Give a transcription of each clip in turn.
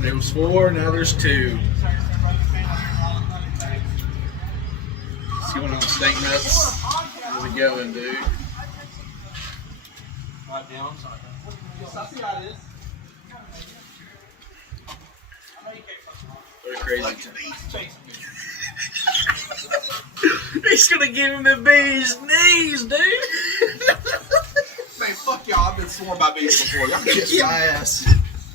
There was 4, now there's 2. What's going on, steak nuts? How's it going, dude? Right down. What a crazy time. He's gonna give him the bee's knees, dude. Man, fuck y'all. I've been sworn by bees before. Y'all can kiss my ass.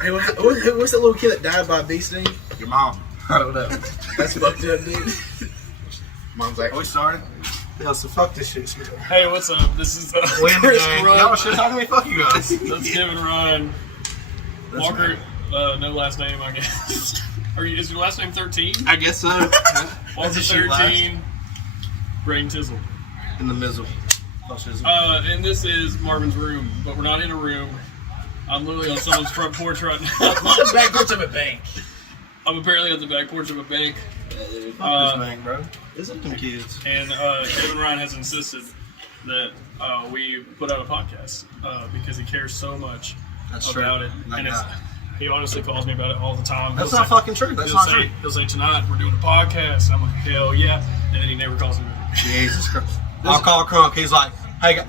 Hey, what's that little kid that died by a bee sting? Your mom. I don't know. That's fucked up, dude. Mom's like, we started? Yeah, so fuck this shit. Hey, what's up? This is Chris Ryan. No, shit, how can we fuck you guys? That's Kevin Ryan. Walker, no last name, I guess. Is your last name 13? I guess so. Walker 13. Brain Tizzle. In the mizzle. And this is Marvin's room, but we're not in a room. I'm literally on someone's front porch right now. On the back porch of a bank. I'm apparently on the back porch of a bank. Fuck this bank, bro. Isn't them kids? And Kevin Ryan has insisted that we put out a podcast because he cares so much about it. Like and he honestly calls me about it all the time. That's not fucking true. That's not true. He'll say, tonight we're doing a podcast. I'm like, hell yeah. And then he never calls me back. Jesus Christ. I'll call Crunk. He's like, hey,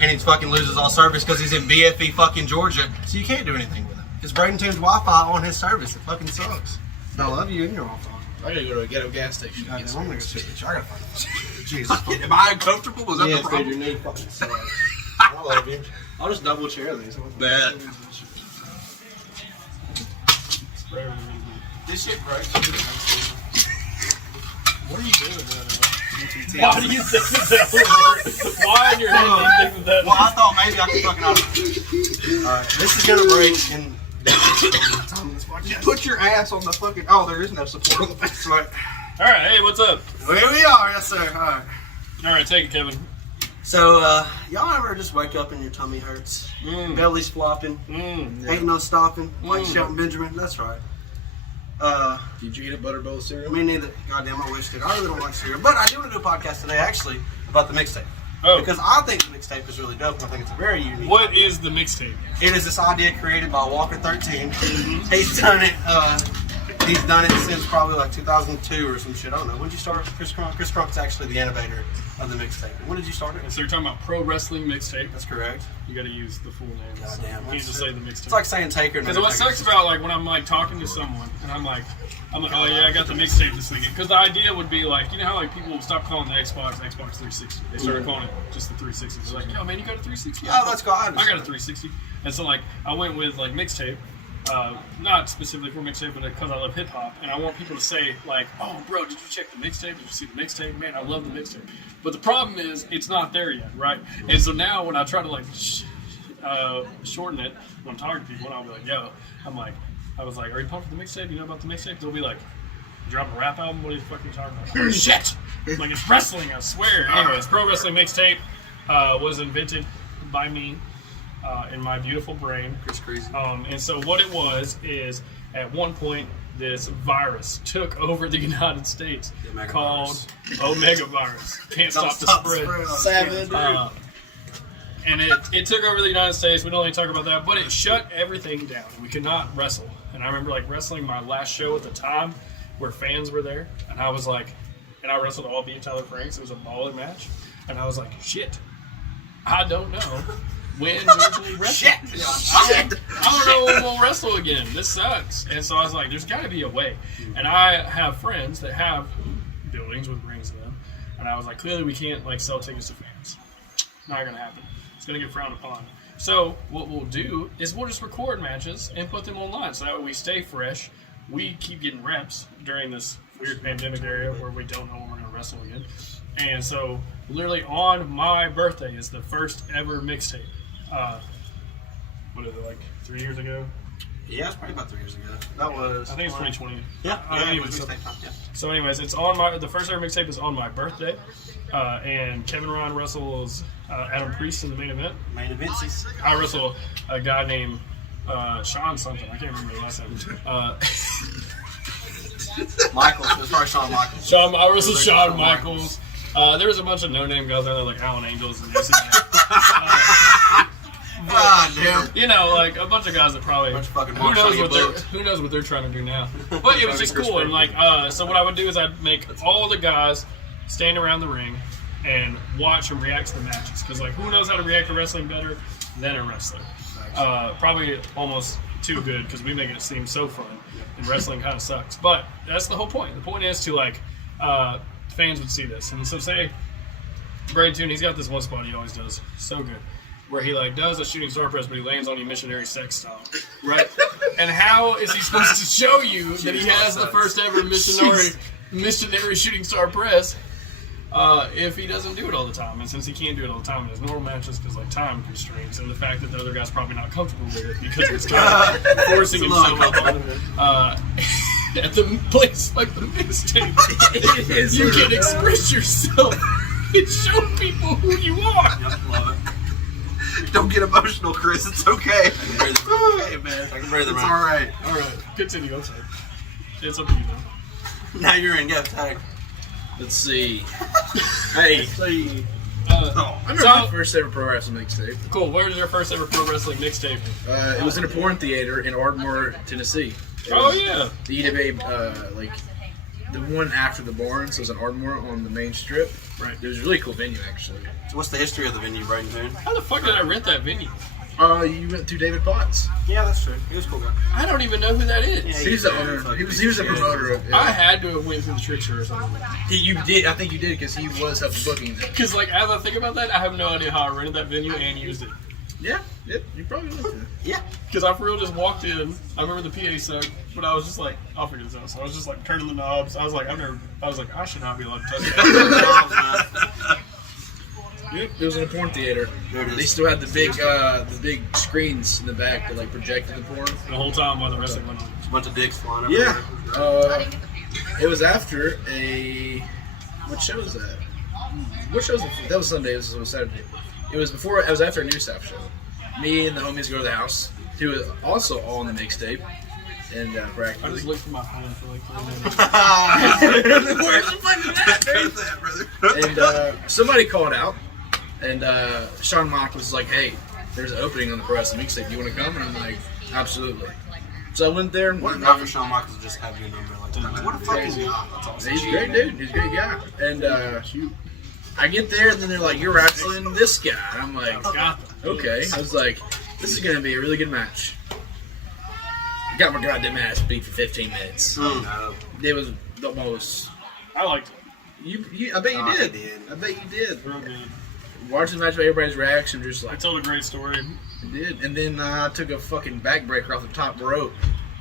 and he fucking loses all service because he's in BFE fucking Georgia. So you can't do anything with him. It's Braden Tune's Wi-Fi on his service. It fucking sucks. I love you and your Wi-Fi. I gotta go to a ghetto gas station. I'm gonna go sit with you. I gotta fucking Jesus. Am I uncomfortable? Was that the Yes, problem? dude, your knee fucking sucks. I love you. I'll just double chair these. That. This shit breaks. What are you doing right now? Why do you think that? Why in your head do you think that? Well, I thought maybe I could fucking out. Alright, this is gonna break in. Put your ass on the fucking. Oh, there is no support on the back. Right. Alright, hey, what's up? Well, here we are, yes sir. Alright. Alright, take it, Kevin. So, y'all ever just wake up and your tummy hurts? Belly's flopping. Ain't no stopping. Like Shelton Benjamin. That's right. Did you eat a butter bowl of cereal? Me neither. Goddamn, I wish it. I really don't like cereal. But I do want to do a podcast today, actually, about the mixtape. Oh. Because I think the mixtape is really dope. I think it's a very unique. What is the mixtape? It is this idea created by Walker 13. He's done it. He's done it since probably like 2002 or some shit. I don't know. When did you start, Chris Crunk? Chris Crunk's actually the innovator of the mixtape. When did you start it? So you're talking about pro wrestling mixtape. That's correct. You got to use the full name. Goddamn. You can't just say the mixtape. It's like saying Taker. Because what sucks about like when I'm like talking to someone and I'm like, oh yeah, I got the mixtape this weekend. Because the idea would be like, you know how like people stop calling the Xbox 360. They started calling it just the 360. They're like, yo man, you got a 360? Oh, let's go. I got a 360. And so like I went with like mixtape. Not specifically for mixtape, but because I love hip hop, and I want people to say like, "Oh, bro, did you check the mixtape? Did you see the mixtape? Man, I love the mixtape." But the problem is, it's not there yet, right? And so now, when I try to like shorten it, when I'm talking to people, I'll be like, "Yo," I was like, "Are you pumped for the mixtape? You know about the mixtape?" They'll be like, "Drop a rap album? What are you fucking talking about?" Oh, shit! Like it's wrestling, I swear. Anyways, pro wrestling mixtape was invented by me. In my beautiful brain. Chris Crazy. And so what it was is, at one point, this virus took over the United States called Omega virus. Can't stop the spread. Savage. And it took over the United States. We don't only talk about that, but it shut everything down. We could not wrestle. And I remember like wrestling my last show at the time where fans were there. And I was like, and I wrestled all beat Tyler Franks. It was a baller match. And I was like, shit, I don't know. When we wrestle. Shit. I don't know when we'll wrestle again. This sucks. And so I was like, there's got to be a way. And I have friends that have buildings with rings in them. And I was like, clearly we can't like sell tickets to fans. Not going to happen. It's going to get frowned upon. So what we'll do is we'll just record matches and put them online. So that way we stay fresh. We keep getting reps during this weird pandemic area where we don't know when we're going to wrestle again. And so literally on my birthday is the first ever mixtape. What is it, like 3 years ago? Yeah, it's probably about 3 years ago. That was. I think it's 2020. Yeah. Anyways, so anyways, it's on the first ever mixtape is on my birthday, and Kevin Ryan wrestles Adam Priest in the main event. Main events. I wrestle a guy named Sean something. I can't remember the last name. Michaels. It was probably Shawn Michaels. I wrestled Shawn Michaels. There was a bunch of no-name guys out there like Alan Angels and this and that. God damn. You know, like a bunch of guys that probably Bunch of fucking who knows Marshall who knows what they're trying to do now. But it was just cool, and like so what I would do is I'd make all the guys stand around the ring and watch them react to the matches, because like who knows how to react to wrestling better than a wrestler? Probably almost too good, because we make it seem so fun, and wrestling kind of sucks. But that's the whole point. The point is to like fans would see this, and so say Braden Toon, he's got this one spot he always does so good, where he like does a shooting star press, but he lands on you missionary sex style, right? And how is he supposed to show you that he has the first ever missionary shooting star press if he doesn't do it all the time? And since he can't do it all the time in his normal matches because like time constraints and the fact that the other guy's probably not comfortable with it because it's kind of forcing himself at the place like the mixtape, you can express yourself and show people who you are. Love it. Don't get emotional, Chris. It's okay. Hey, man. I can breathe it. It's all right. All right. Continue. I'm sorry. It's up to you, though. Now you're in. Get tag. Let's see. Hey. I remember my first ever pro wrestling mixtape. Cool. Where was your first ever pro wrestling mixtape? It was in a porn theater in Ardmore, Tennessee. Oh, yeah. The EWA, like, the one after the barn, so it was in Ardmore on the main strip. Right. It was a really cool venue, actually. So what's the history of the venue, Braden Toon? How the fuck did I rent that venue? You went to David Potts. Yeah, that's true. He was a cool guy. I don't even know who that is. Yeah, He's the owner. He was a promoter of it. I had to have went through the trick show or something. You did. I think you did because he was helping booking it. Because, like, as I think about that, I have no idea how I rented that venue and used it. Yeah. Yep. You probably went to. Yeah. Because I for real just walked in. I remember the PA sucked, but I was just like, I'll figure this out. So I was just like turning the knobs. I was like, I should not be allowed to touch that. Yep, it was in a porn theater. There it is. They still had the big screens in the back that like projected the porn. The whole time while the wrestling went on. There's a bunch of dicks flying over Yeah. there. It was after what show was that? What show was it? That was Sunday. This was Saturday. It was before. It was after a New South show. Me and the homies go to the house. He was also all on the mixtape. And I practically. just looked for my phone for like 3 minutes. Where's the fucking And somebody called out, and Shawn Mock was like, "Hey, there's an opening on the Pro Wrestling Mixtape. You want to come?" And I'm like, "Absolutely." So I went there. What not for Shawn Michaels to just have your number like that? What a fucking guy. That's awesome. He's a great dude. He's a great guy. And I get there, and then they're like, "You're wrestling this guy." And I'm like, "Okay." I was like, "This is going to be a really good match." I got my goddamn ass beat for 15 minutes. No. It was the most. I liked it. I bet you did. did. I bet you did. Real good. Watching the match, everybody's reaction, just I like told a great story. it did. And then I took a fucking backbreaker off the top rope,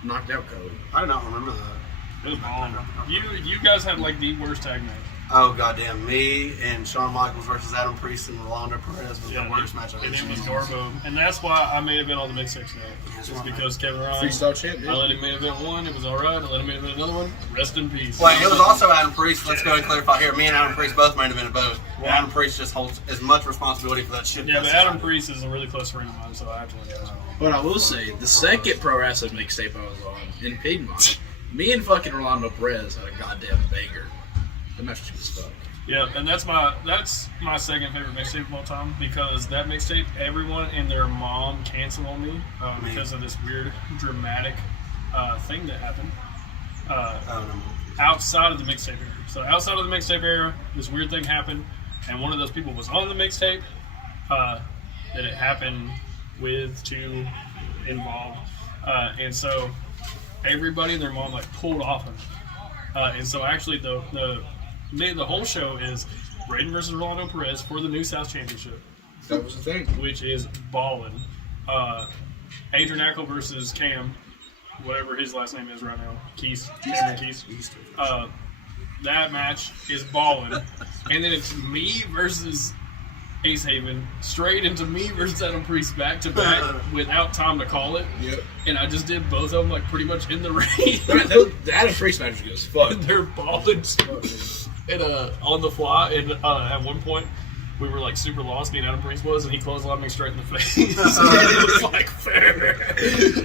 knocked out Cody. I do not remember that. It was bomb. You guys had like the worst tag match. Oh goddamn! Me and Shawn Michaels versus Adam Priest and Rolando Perez was the worst match I've And ever it was seen. Garbo. And that's why I made event all the mixtapes now. It's because Kevin Ryan. Freestyle champ, dude. I let him main event one. It was alright. I let him main event another one. Rest in peace. Wait, it was also Adam Priest. Let's go and clarify here. Me and Adam Priest both main evented both. And Adam Priest just holds as much responsibility for that shit. Yeah, but Adam Priest is a really close friend of mine, so I have to let him know. But I will say, the second pro wrestling mixtape I was on in Piedmont, me and fucking Rolando Perez had a goddamn banger. The match was good as fuck. Yeah, and that's my second favorite mixtape of all time, because that mixtape, everyone and their mom canceled on me because of this weird dramatic thing that happened outside of the mixtape era. So outside of the mixtape era, this weird thing happened, and one of those people was on the mixtape that it happened with, to, involved, and so everybody and their mom like pulled off of it. And so actually the whole show is Braden versus Rolando Perez for the New South Championship, That was the thing. which is ballin'. Adrian Ackle versus Cam, whatever his last name is right now, Keith. That match is ballin'. And then it's me versus Ace Haven, straight into me versus Adam Priest back to back without time to call it. Yep. And I just did both of them like pretty much in the ring. The Adam Priest match was good as fuck. They're ballin'. And on the fly, and at one point we were like super lost, me and Adam Priest was, and he clotheslined me straight in the face. It was like fair.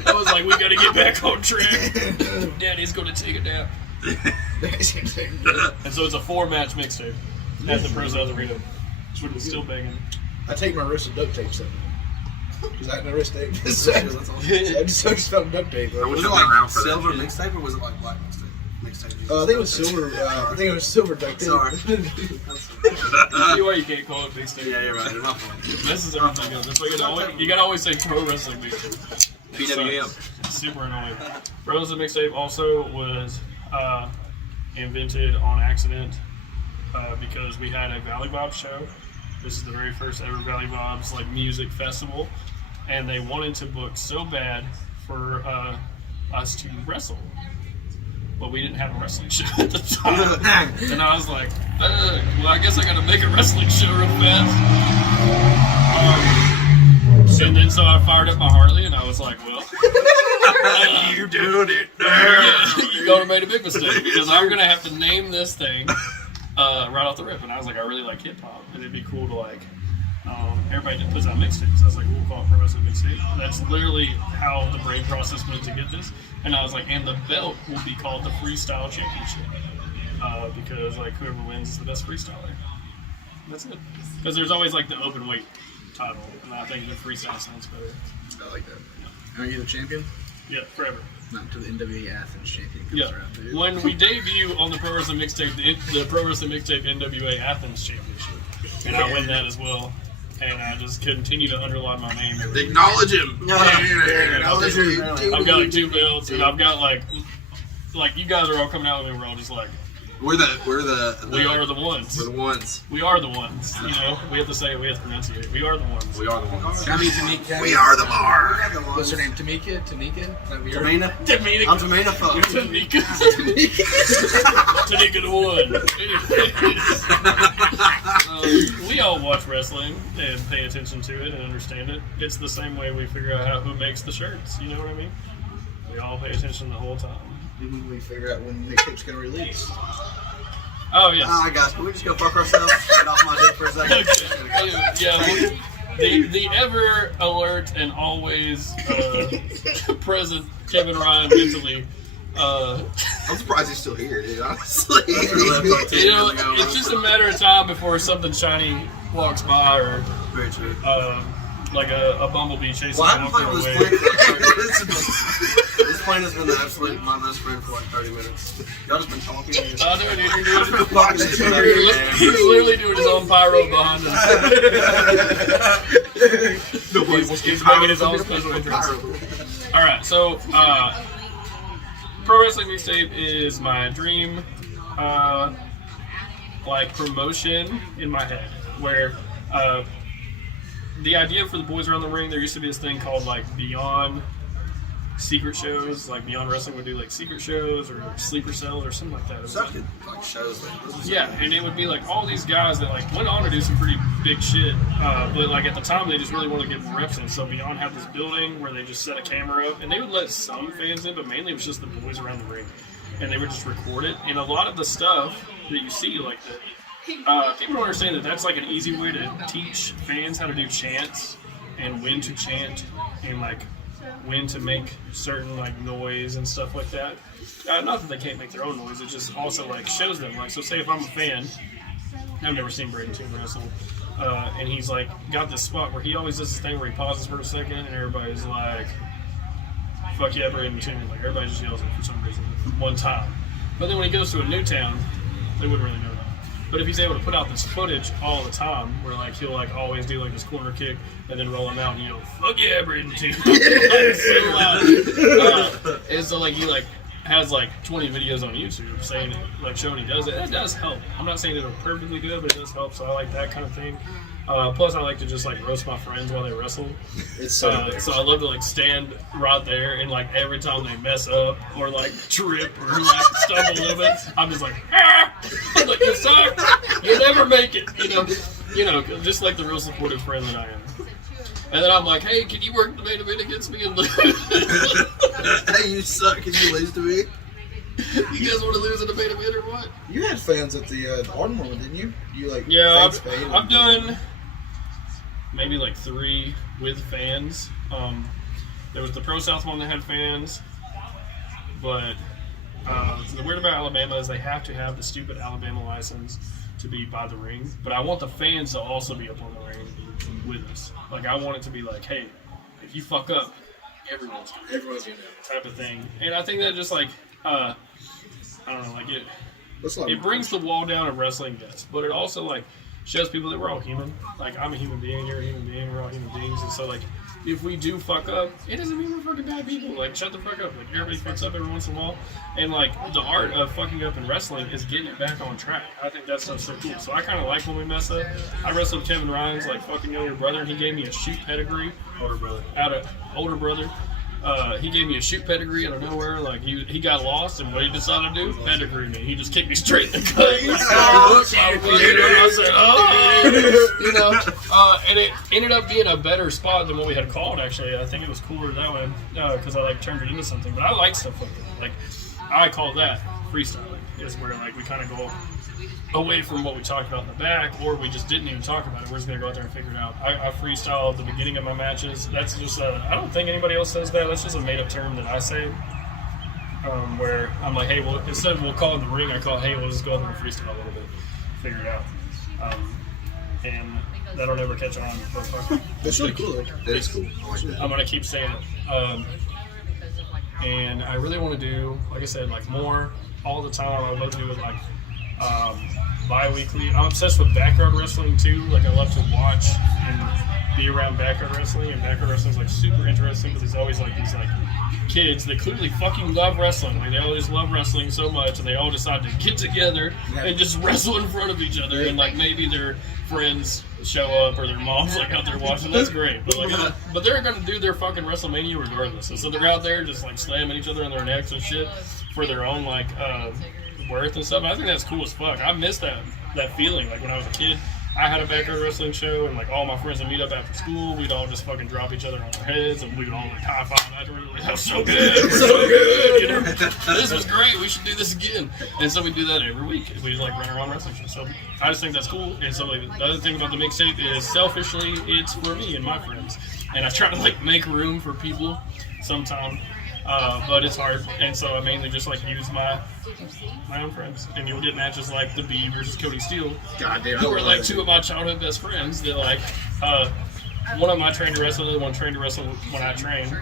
I was like, we gotta get back on track. Daddy's gonna take it down. And so it's a 4-match mixtape at the Pro South Arena, which was still banging. I take my wrist and duct tape something. Because I had no wrist tape. That's So awesome. I just found duct tape. I wish Was it I'd been around like for that silver shit. mixtape or was it like black mixtape? I think it was silver. I think it was silver duct tape. Sorry. See why you can't call it mixtape. Yeah, you're right. My fault. This is everything else. That's why you gotta always say pro wrestling mixtape. PWM. Super annoying. Pro wrestling mixtape also was invented on accident because we had a Valley Vibes show. This is the very first ever Valley Vibes like music festival, and they wanted to book so bad for us to wrestle. But we didn't have a wrestling show at the time. And I was like, well, I guess I gotta make a wrestling show real fast. And then so I fired up my Harley and I was like, well, You doing it you gotta made a big mistake because I'm gonna have to name this thing right off the rip. And I was like, I really like hip hop and it'd be cool to like, everybody that puts out mixtapes. I was like, we'll call it Pro Wrestling Mixtape. That's literally how the brain process went to get this. And I was like, and the belt will be called the Freestyle Championship because like whoever wins is the best freestyler. That's it. Because there's always like the open weight title, and I think the freestyle sounds better. I like that. Are you the champion? Yeah, forever. Not until the NWA Athens champion comes Yeah. around, dude. When we debut on the Pro Wrestling Mixtape, the Pro Wrestling Mixtape NWA Athens Championship, and I win that as well. And I just continue to underline my name. Acknowledge him. I've got like 2 belts, and I've got like you guys are all coming out with me. We're all just like, We're the we are the ones. We're the ones. We are the ones. You know, we have to say it. We have to pronunciate it. We are the ones. We are the ones. Tamika. We are the bar. What's her name? Tamika? Tamina? Tamika. I'm Tamina. Fuck. Tanika. Tanika the one. We all watch wrestling and pay attention to it and understand it. It's the same way we figure out who makes the shirts. You know what I mean? We all pay attention the whole time. We figure out when the mixtape's gonna release. Oh, yes. Alright, guys, can we just go fuck ourselves? Get off my dick for a second. Yeah, the ever alert and always present Kevin Ryan mentally. I'm surprised he's still here, dude. Honestly. You know, it's just a matter of time before something shiny walks by, or Very true. like a bumblebee chasing Well, a I've been playing walker with away. this plane. This plane has been the absolute my best friend for like 30 minutes. Y'all just been talking. Oh, dude, you're doing I've been fucking this shit out of you, man. He's literally doing his own pyro behind us. He's making his own special entrance. Alright, so, Pro Wrestling Mixtape is my dream, like, promotion in my head, where, the idea for the Boys Around the Ring, there used to be this thing called, like, Beyond secret shows, like Beyond Wrestling would do, like, secret shows, or like, sleeper cells, or something like that. It was Sucking like shows. yeah, and it would be like all these guys that like went on to do some pretty big shit, but like at the time they just really wanted to get reps in. So Beyond had this building where they just set a camera up, and they would let some fans in, but mainly it was just the Boys Around the Ring, and they would just record it. And a lot of the stuff that you see, like that, people don't understand that that's like an easy way to teach fans how to do chants and when to chant and like when to make certain like noise and stuff like that. Not that they can't make their own noise, it just also like shows them. Like, so say if I'm a fan, I've never seen Braden Toon wrestle, and he's like got this spot where he always does this thing where he pauses for a second and everybody's like, fuck yeah, Braden Toon. Like everybody just yells it for some reason one time. But then when he goes to a new town, they wouldn't really know that. But if he's able to put out this footage all the time, where like he'll like always do like this corner kick and then roll him out and you know, fuck yeah, Braden Toon. Like, so loud. And so like he like has like 20 videos on YouTube saying it, like showing he does it. That does help. I'm not saying it'll perfectly good, but it does help. So I like that kind of thing. Plus, I like to just like roast my friends while they wrestle. It's so I love to like stand right there and like every time they mess up or like trip or like stumble a little bit, I'm just like, ah! I'm like, you suck. You'll never make it. You know, just like the real supportive friend that I am. And then I'm like, hey, can you work the main event against me and lose? Hey, you suck. Can you lose to me? You guys want to lose in the main event or what? You had fans at the Ardmore one, didn't you? You like Yeah, fans paid I've done maybe like 3 with fans. There was the Pro South one that had fans, but the weird about Alabama is they have to have the stupid Alabama license to be by the ring. But I want the fans to also be up on the ring with us. Like I want it to be like, hey, if you fuck up, everyone's gonna Everyone's gonna know. type of thing. And I think that just like I don't know, like it brings the wall down of wrestling, yes, but it also like shows people that we're all human. Like I'm a human being, you're a human being, we're all human beings, and so like if we do fuck up, it doesn't mean we're fucking bad people. Like shut the fuck up. Like everybody fucks up every once in a while, and like the art of fucking up in wrestling is getting it back on track. I think that stuff's so cool. So I kind of like when we mess up. I wrestled Kevin Ryan's like fucking younger brother, and he gave me a shoot pedigree. Older brother. Older brother. He gave me a shoot pedigree out of nowhere. Like he got lost, and what he decided to do, pedigree me. He just kicked me straight in the gut. I said, oh, and it ended up being a better spot than what we had called. Actually, I think it was cooler that way because I like turned it into something. But I like stuff like that. Like I call that freestyling. Is where like we kind of go away from what we talked about in the back, or we just didn't even talk about it. We're just gonna go out there and figure it out. I freestyle at the beginning of my matches. That's just I don't think anybody else says that. That's just a made up term that I say. Where I'm like, hey, well, instead of we'll call it the ring, I call it, hey, we'll just go out there and freestyle a little bit, figure it out. And that'll never catch on. But That's really cool. That is cool. I like that. I'm gonna keep saying it. And I really want to do, like I said, like more all the time. I would love to do it like bi-weekly. I'm obsessed with backyard wrestling too. Like I love to watch and be around backyard wrestling, and backyard wrestling is like super interesting because there's always like these like kids that clearly fucking love wrestling. Like they all just love wrestling so much, and they all decide to get together and just wrestle in front of each other, and like maybe their friends show up or their mom's like out there watching. That's great, but like but they're gonna do their fucking WrestleMania regardless, and so they're out there just like slamming each other in their necks and shit for their own like worth and stuff. I think that's cool as fuck. I miss that feeling. Like when I was a kid, I had a backyard wrestling show, and like all my friends would meet up after school. We'd all just fucking drop each other on our heads, and we would all like high five afterwards. Like, that was so good, so good. You know, this was great. We should do this again. And so we do that every week. We just like run around wrestling shows. So I just think that's cool. And so like, the other thing about the mixtape is selfishly, it's for me and my friends, and I try to like make room for people sometimes. But it's hard, and so I mainly just like use my own friends, and you'll get matches like the B versus Cody Steele, who are like two of my childhood best friends. That like one of them I trained to wrestle, the other one trained to wrestle when I trained,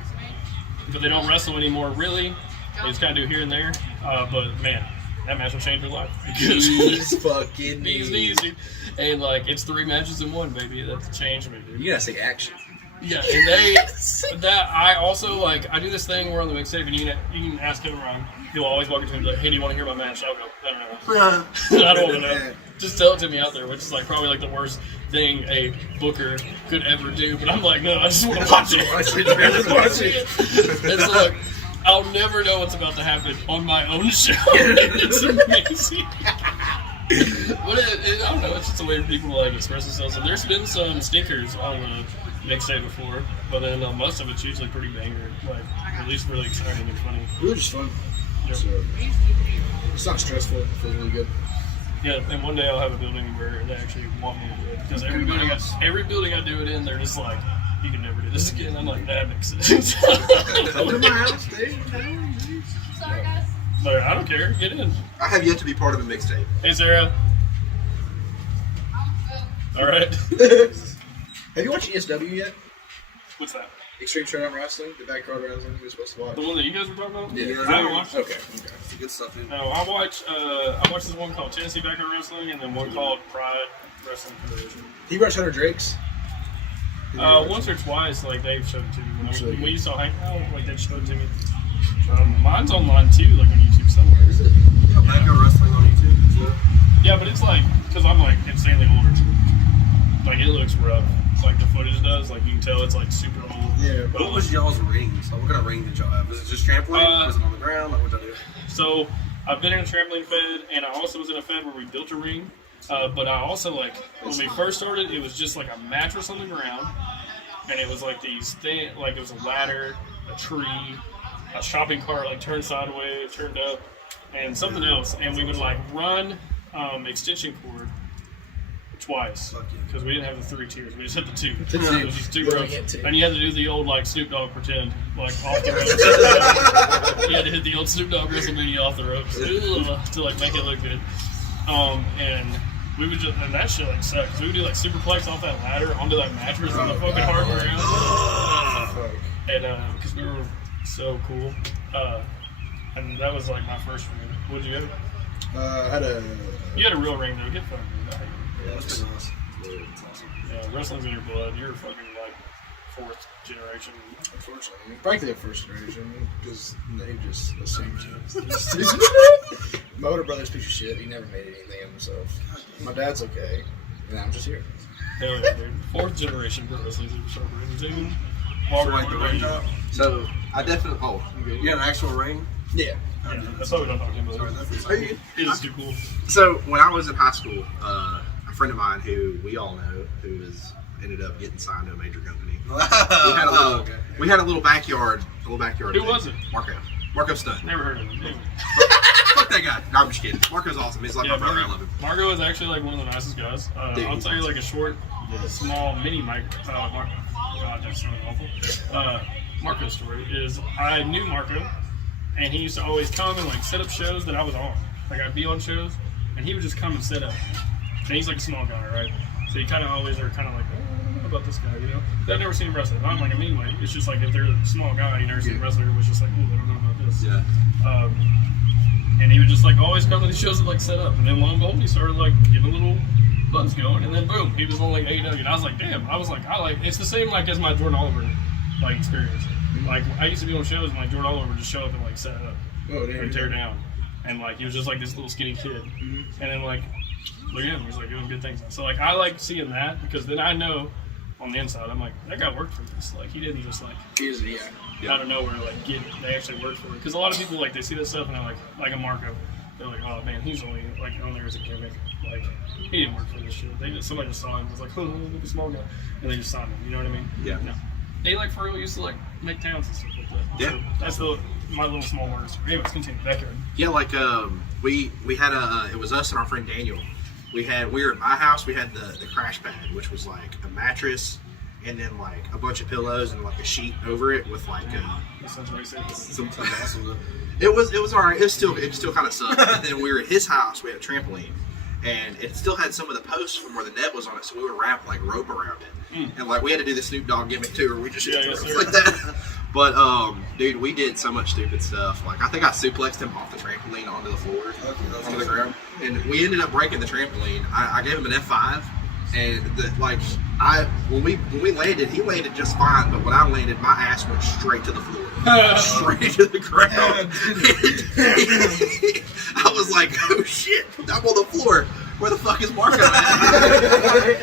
but they don't wrestle anymore really. They just kind of do here and there. But man, that match will change your life because He's fucking knees, dude. And like it's 3 matches in 1, baby. That's changed me, dude. You gotta say action. Yeah, and that I also like. I do this thing where on the mixtape, and you can ask Kevin Ryan. He'll always walk into me and be like, "Hey, do you want to hear my match?" I'll go, "I don't know. I don't want to know. Just tell it to me out there," which is like probably like the worst thing a booker could ever do. But I'm like, no, I just want to watch it. Watch it. And so like, I'll never know what's about to happen on my own show. It's amazing. But I don't know. It's just a way for people to like express themselves. And there's been some stinkers on the mixtape before, but then most of it's usually pretty banger, like at least really exciting and funny. It was just fun. Yep. So, it's not stressful. It feels really good. Yeah, and one day I'll have a building where they actually want me to do it, because every building I do it in, they're just like, you can never do this again. I'm like, that makes sense. Come to my house, Dave. Sorry, guys. But I don't care. Get in. I have yet to be part of a mixtape. Hey, Sarah. All right. Have you watched ESW yet? What's that? Extreme Showdown Wrestling, the backyard wrestling we're supposed to watch. The one that you guys were talking about? Yeah. I haven't watched it. Okay. It's good stuff, dude. No, I watched this one called Tennessee Backyard Wrestling, and then one called Pride Wrestling Federation. He watched Hunter Drake's. Once or twice, like they've showed it to me. That's really When we good. used to hang out, like they've showed it to me. Mine's online too, like on YouTube somewhere. Is it? Yeah, backyard wrestling on YouTube. So. Yeah, but it's like, because I'm like insanely older. Like it looks rough. It's like the footage does, like you can tell it's like super old. Yeah. But What was y'all's rings? Like, what kind of ring did y'all have? Was it just trampoline? Was it on the ground? Like, what y'all do? So I've been in a trampoline fed, and I also was in a fed where we built a ring. But I also like when we first started, it was just like a mattress on the ground, and it was like these things, like it was a ladder, a tree, a shopping cart like turned sideways, turned up, and something else, and we would like run extension cord twice Fuck yeah. because we didn't have the 3 tiers, we just had the 2. The 2. It was just 2 We only ropes, get 2. and you had to do the old like Snoop Dogg pretend, like off the ropes. You had to hit the old Snoop Dogg WrestleMania off the ropes to like make it look good. And we would just, and that shit like sucked. We would do like superplex off that ladder onto that mattress on the fucking hard ground. and because we were so cool, and that was like my first ring. What'd you get? I had a. You had a real ring though. Get fucking. Yeah, that's pretty nice. It's awesome. Yeah, wrestling's in your blood. You're fucking like fourth generation. Unfortunately, practically a first generation because they just assumed my older brother's piece of shit. He never made anything of himself. My dad's okay, and I'm just here. Hell yeah, dude. Fourth generation pro wrestling superstars. Even So, like the ring drop? So, I definitely. Oh, you got an actual ring? Yeah. Yeah, that's why we don't talk about Sorry, it. that's It is too cool. So when I was in high school, a friend of mine who we all know, ended up getting signed to a major company. We had a little backyard. Who thing. was it? Marco Stunt. Never heard of him. Anyway. Fuck that guy. No, I'm just kidding. Marco's awesome. He's like my brother. I love him. Margo is actually like one of the nicest guys. Dude, I'll tell you like a short, small mini mic. God, that sounds awful. Marco's story is I knew Marco, and he used to always come and like set up shows that I was on. Like I'd be on shows, and he would just come and set up. And he's like a small guy, right? So you kind of always are kind of like, oh, what about this guy, you know? I've never seen him wrestle. I'm like, anyway, it's just like if they're a small guy, you never seen a wrestler, it was just like, oh, I don't know about this. Yeah. And he would just like always come to these shows and like set up. And then lo and behold, he started like getting a little buzz going. And then boom, he was on like AEW. And I was like, damn. I was like, it's the same like as my Jordan Oliver like experience. Like I used to be on shows and like Jordan Oliver would just show up and like set up and tear down. And like he was just like this little skinny kid. And then like look at him, he's like doing good things. So like I like seeing that because then I know on the inside, I'm like, that guy worked for this. Like he didn't just like out of nowhere like get it. They actually worked for it. Because a lot of people like they see that stuff and they're like a Marco, they're like, oh man, he's only like on there as a gimmick. Like he didn't work for this shit. Somebody just saw him and was like, oh, look at the small guy, and they just signed him. You know what I mean? Yeah. No. They like for real used to like make towns and stuff like that. Yeah. So that's my little small words. Anyways, continue. Backyard. Yeah, like we had it was us and our friend Daniel. We were at my house. We had the crash pad, which was like a mattress and then like a bunch of pillows and like a sheet over it with like some awesome. It was alright. It still kind of sucked. And then we were at his house. We had a trampoline, and it still had some of the posts from where the net was on it. So we would wrap like rope around it, and like we had to do the Snoop Dogg gimmick too, where we just like that. But dude, we did so much stupid stuff. Like I think I suplexed him off the trampoline onto the floor, onto the ground, and we ended up breaking the trampoline. I gave him an F5, and when we landed, he landed just fine. But when I landed, my ass went straight to the floor, straight to the ground. I was like, oh shit, I'm on the floor. Where the fuck is Marco at?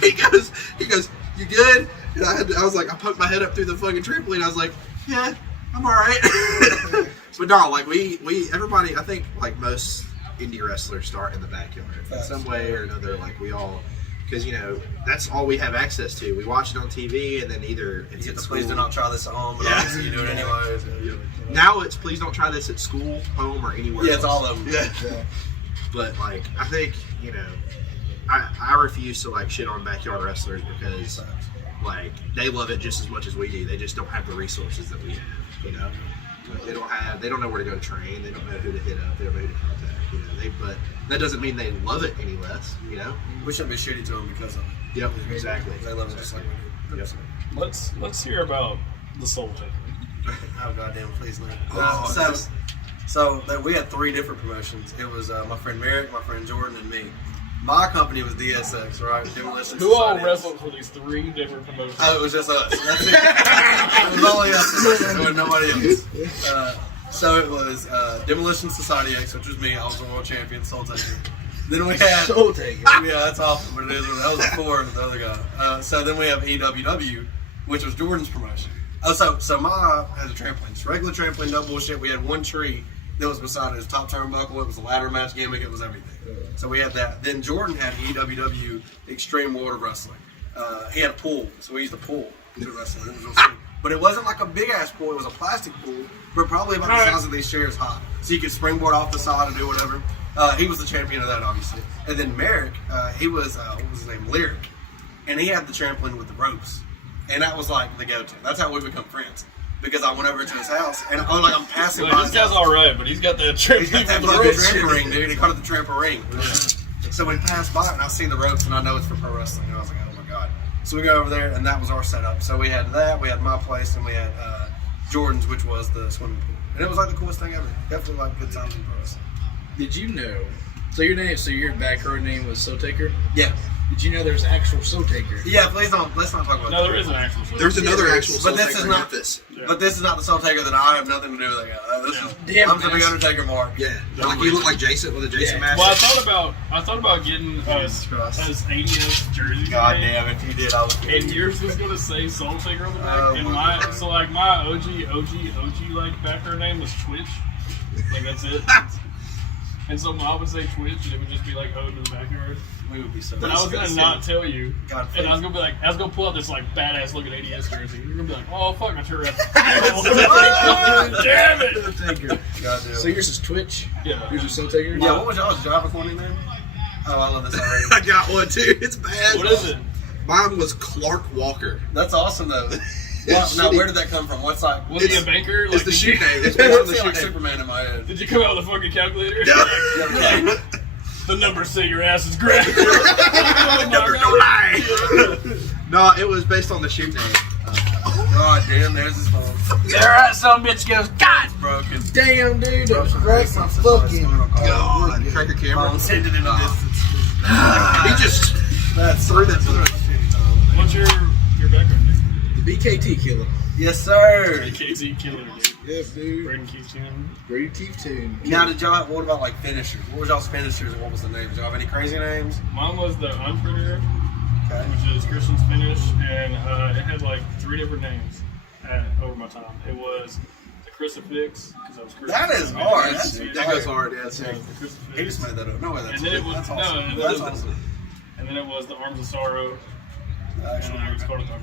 he goes, you good? And I was like, I poked my head up through the fucking trampoline. I was like, yeah, I'm all right. But no, like everybody, I think like most indie wrestlers start in the backyard in some way or another. Like we all, because that's all we have access to. We watch it on TV, and then either it's at school. Please do not try this at home, but obviously you do it anyways. Now it's please don't try this at school, home, or anywhere. Yeah, else. it's all of them. Yeah. But like, I think I refuse to like shit on backyard wrestlers because like they love it just as much as we do. They just don't have the resources that we have. They don't know where to go to train. They don't know who to hit up. They don't know who to contact. But that doesn't mean they love it any less. We shouldn't be shitty to them because of it. Yep, exactly. They love it just like we do. Yep. Let's hear about the Soul Taker. Oh goddamn, please no. So we had 3 different promotions. It was my friend Merrick, my friend Jordan, and me. My company was DSX, right? Demolition Who all Society. wrestled for these 3 different promotions? Oh, it was just us. That's it. It was only us. There was nobody else. So it was Demolition Society X, which was me. I was the world champion, Soul Taker. Then we had Soul Taker. Yeah, that's awful, but it is. That was before the other guy. So then we have EWW, which was Jordan's promotion. So my has a trampoline, just regular trampoline, no bullshit. We had one tree that was beside his top turnbuckle. It was a ladder match gimmick. It was everything. So we had that. Then Jordan had EWW Extreme World of Wrestling. He had a pool, so we used a pool to wrestle. It was real sweet. But it wasn't like a big ass pool. It was a plastic pool, but probably about the size of these chairs high. So you could springboard off the side and do whatever. He was the champion of that, obviously. And then Merrick, he was what was his name, Lyric, and he had the trampoline with the ropes, and that was like the go-to. That's how we become friends. Because I went over to his house, and I'm passing by. This guy's alright, but he's got that trampoline. He's got that fucking trampoline, dude. He called it the trampoline. So we passed by, and I see the ropes, and I know it's for pro wrestling. And I was like, oh my god. So we go over there, and that was our setup. So we had that, we had my place, and we had Jordan's, which was the swimming pool. And it was like the coolest thing ever. Definitely like good times for us. Did you know? So your backyard name was Soul Taker? Yeah. Did you know there's an actual Soul Taker? Yeah, let's not talk about that. No, there is an actual soul. There's another actual But Soul this Taker is in not Memphis. But this is not the Soul Taker that I have nothing to do with. I'm the big Undertaker mark. Yeah. Like you look like Jason with a Jason mask. Well, I thought about getting us 80s jerseys. God made, damn, if you did, I would. And yours was gonna say Soul Taker on the back. Oh, and my my OG like backer name was Twitch. Like that's it. And so mom would say Twitch, and it would just be like ode to the backyard. We would be so. But I was gonna not tell you, God, and I was gonna be like, I was gonna pull out this like badass looking ADS jersey. You're gonna be like, oh fuck, I turned around. Damn it! Taker. God damn. So yours is Twitch? Yeah. Yours is Soul Taker? Yeah, what was y'all's driver corny name? Oh, I love this already. I got one too. It's bad. What is it? Mine was Clark Walker. That's awesome though. Well, now where did that come from? What's like? Was he a banker? It's Like, the did shoot you- name. It's It's one of the like shoot name. Superman in my head. Did you come out with a fucking calculator? Yeah. The numbers say your ass is great. Numbers don't lie. No, it was based on the shoot name. God damn, there's his phone. There, that some bitch goes, God! Broken. Damn, dude, Broken. that's right, my fucking... God, track your camera. Phone, send it in the distance. He just That's threw that to the. What's your background name? The BKT killer. Yes, sir. KZ Killer, dude. Yeah, dude. Braden Keith Tune. Brady Teeth Tune. Now, what about like finishers? What was y'all's finishers and what was the names? Do y'all have any crazy names? Mine was the Unpreneur, Okay. which is Christian's Finish, and it had like 3 different names over my time. It was the Crucifix, because I was Christian. That is hard. That's That goes hard. Yeah, that's Yeah, sick. the Crucifix. He just made that up. No way, that's And then it was that's awesome. no, and That's then, awesome. and then it was the Arms of Sorrow, Actually, and it was Carter Tucker.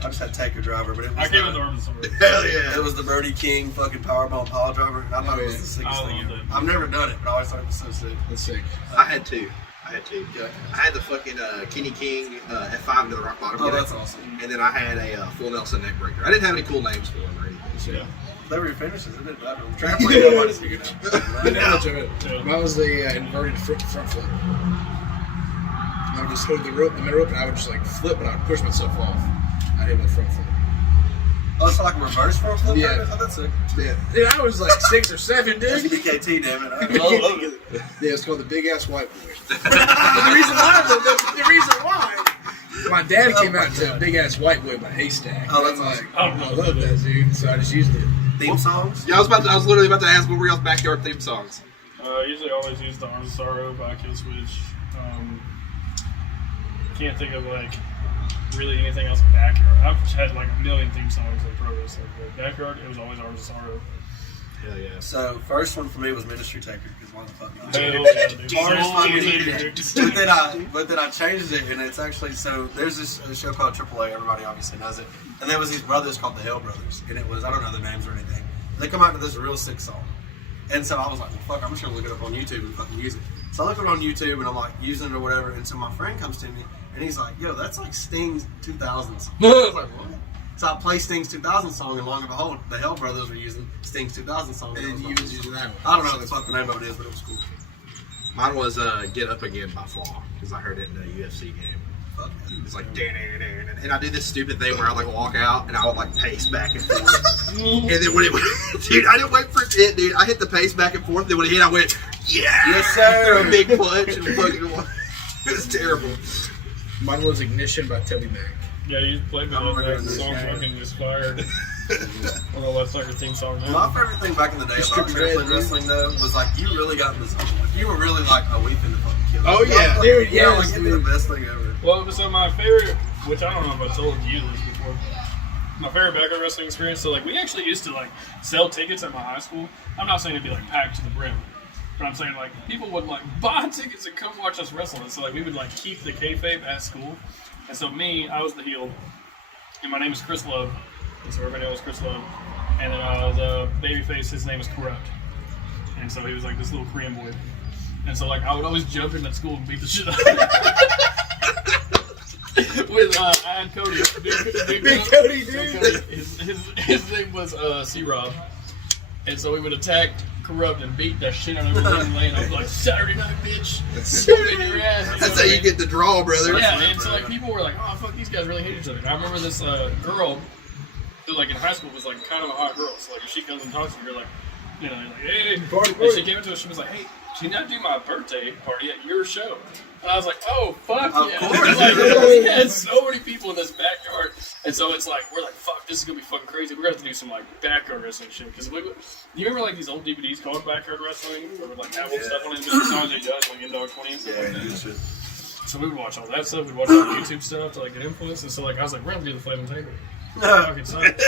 I just had Taker Driver, but it was I came with the Arms of Sorrow. Hell yeah. it was the Brody King fucking Powerbomb Pile Driver. And I thought it was the sickest I thing loved ever. it. I've never done it, but I always thought it was so sick. That's sick. I had two. I had the fucking Kenny King F5 to the rock bottom. Oh, kit. that's awesome. And then I had a full Nelson neck breaker. I didn't have any cool names for them or anything. So. Yeah. They were your finishes. It didn't matter. Trampoline, nobody's figured out. Mine was the inverted front flip. I would just hold the rope, the middle rope, and I would just like flip, and I would push myself off. I did my front flip. Oh, it's like a reverse front flip? Yeah. Oh, that's sick. Yeah. Dude, I was like 6 or 7, That's dude. BKT, damn it. I love it. Yeah, it's called the Big Ass White Boy. the reason why, my dad came out to Big Ass White Boy by Haystack. Oh, that's I'm awesome. I love that, dude. So I just used it. Theme songs? Yeah, I was literally about to ask what were y'all's backyard theme songs. Usually I always use the Arms of Sorrow by Kill Switch. Can't think of like really anything else backyard. I've had like a million theme songs in pro wrestling, but backyard it was always Arms of Sorrow. Hell yeah. So, first one for me was Ministry Taker, because why the fuck not? Hell yeah, dude. Arms Oh, fucking but then I changed it, and it's actually, so there's this show called AAA, everybody obviously knows it, and there was these brothers called the Hell Brothers, and it was, I don't know their names or anything, they come out with this real sick song, and so I was like, well fuck, I'm just gonna look it up on YouTube and fucking use it. So I look it on YouTube, and I'm like, using it or whatever, and so my friend comes to me, and he's like, yo, that's like Sting's 2000s. I was like, what? So I play Sting's 2000 song, and long and behold, the Hell Brothers were using Sting's 2000 song. And I was you like, was using that one. I don't know what the fuck the name of it is, but it was cool. Mine was Get Up Again by Flaw, because I heard it in a UFC game. Fuck yeah. It's like, and I did this stupid thing where I like walk out and I would like pace back and forth. And then when it went, dude, I didn't wait for it to hit, dude. I hit the pace back and forth. Then when it hit, I went, yeah, Yes, sir. a big punch and fucking, it was terrible. Mine was Ignition by Toby Mac. Yeah, you played me I'm that. remembering The this song game. fucking just fired. Although that's like your theme song now. My favorite thing back in the day about Stripped trampoline red, dude. wrestling though was like you really got in the zone. Like, you were really like, oh, we finna fucking kill Oh, this. yeah. Like, Dude, yeah, yes, like it'd be the dude. best thing ever. Well, so my favorite, which I don't know if I told you this before, my favorite backyard wrestling experience. So like we actually used to like sell tickets at my high school. I'm not saying it'd be like packed to the brim, but I'm saying like people would like buy tickets and come watch us wrestle. And so like we would like keep the kayfabe at school. And so me, I was the heel, and my name is Chris Love, and so everybody knows Chris Love. And then the babyface, his name is Corrupt, and so he was like this little Korean boy. And so like I would always jump in at school and beat the shit out of him. With I had Cody, Big Cody, So dude. Cody, his name was C-Rob, and so we would attack corrupt and beat the shit out of everyone in the lane. I was like, Saturday night, bitch. Whooping your ass. You know That's what how I you mean? get the draw, brother. Yeah, and so like people were like, oh fuck, these guys really hate each other. And I remember this girl who like in high school was like kind of a hot girl. So like if she comes and talks to you, you're like, you know, you're like, hey. And she came into us, she was like, hey, can I do my birthday party at your show? And I was like, oh, fuck yeah. Like, we had so many people in this backyard. And so it's like, we're like, fuck, this is going to be fucking crazy. We're going to have to do some, like, backyard wrestling shit. Because you remember, like, these old DVDs called Backyard Wrestling? Where would, like, have old stuff on it, and songs they judge, like, Indoor 20 and stuff like that. So we would watch all that stuff. We'd watch all the YouTube stuff to, like, get influence. And so, like, I was like, we're going to do the Flaming Table. Fucking sucks.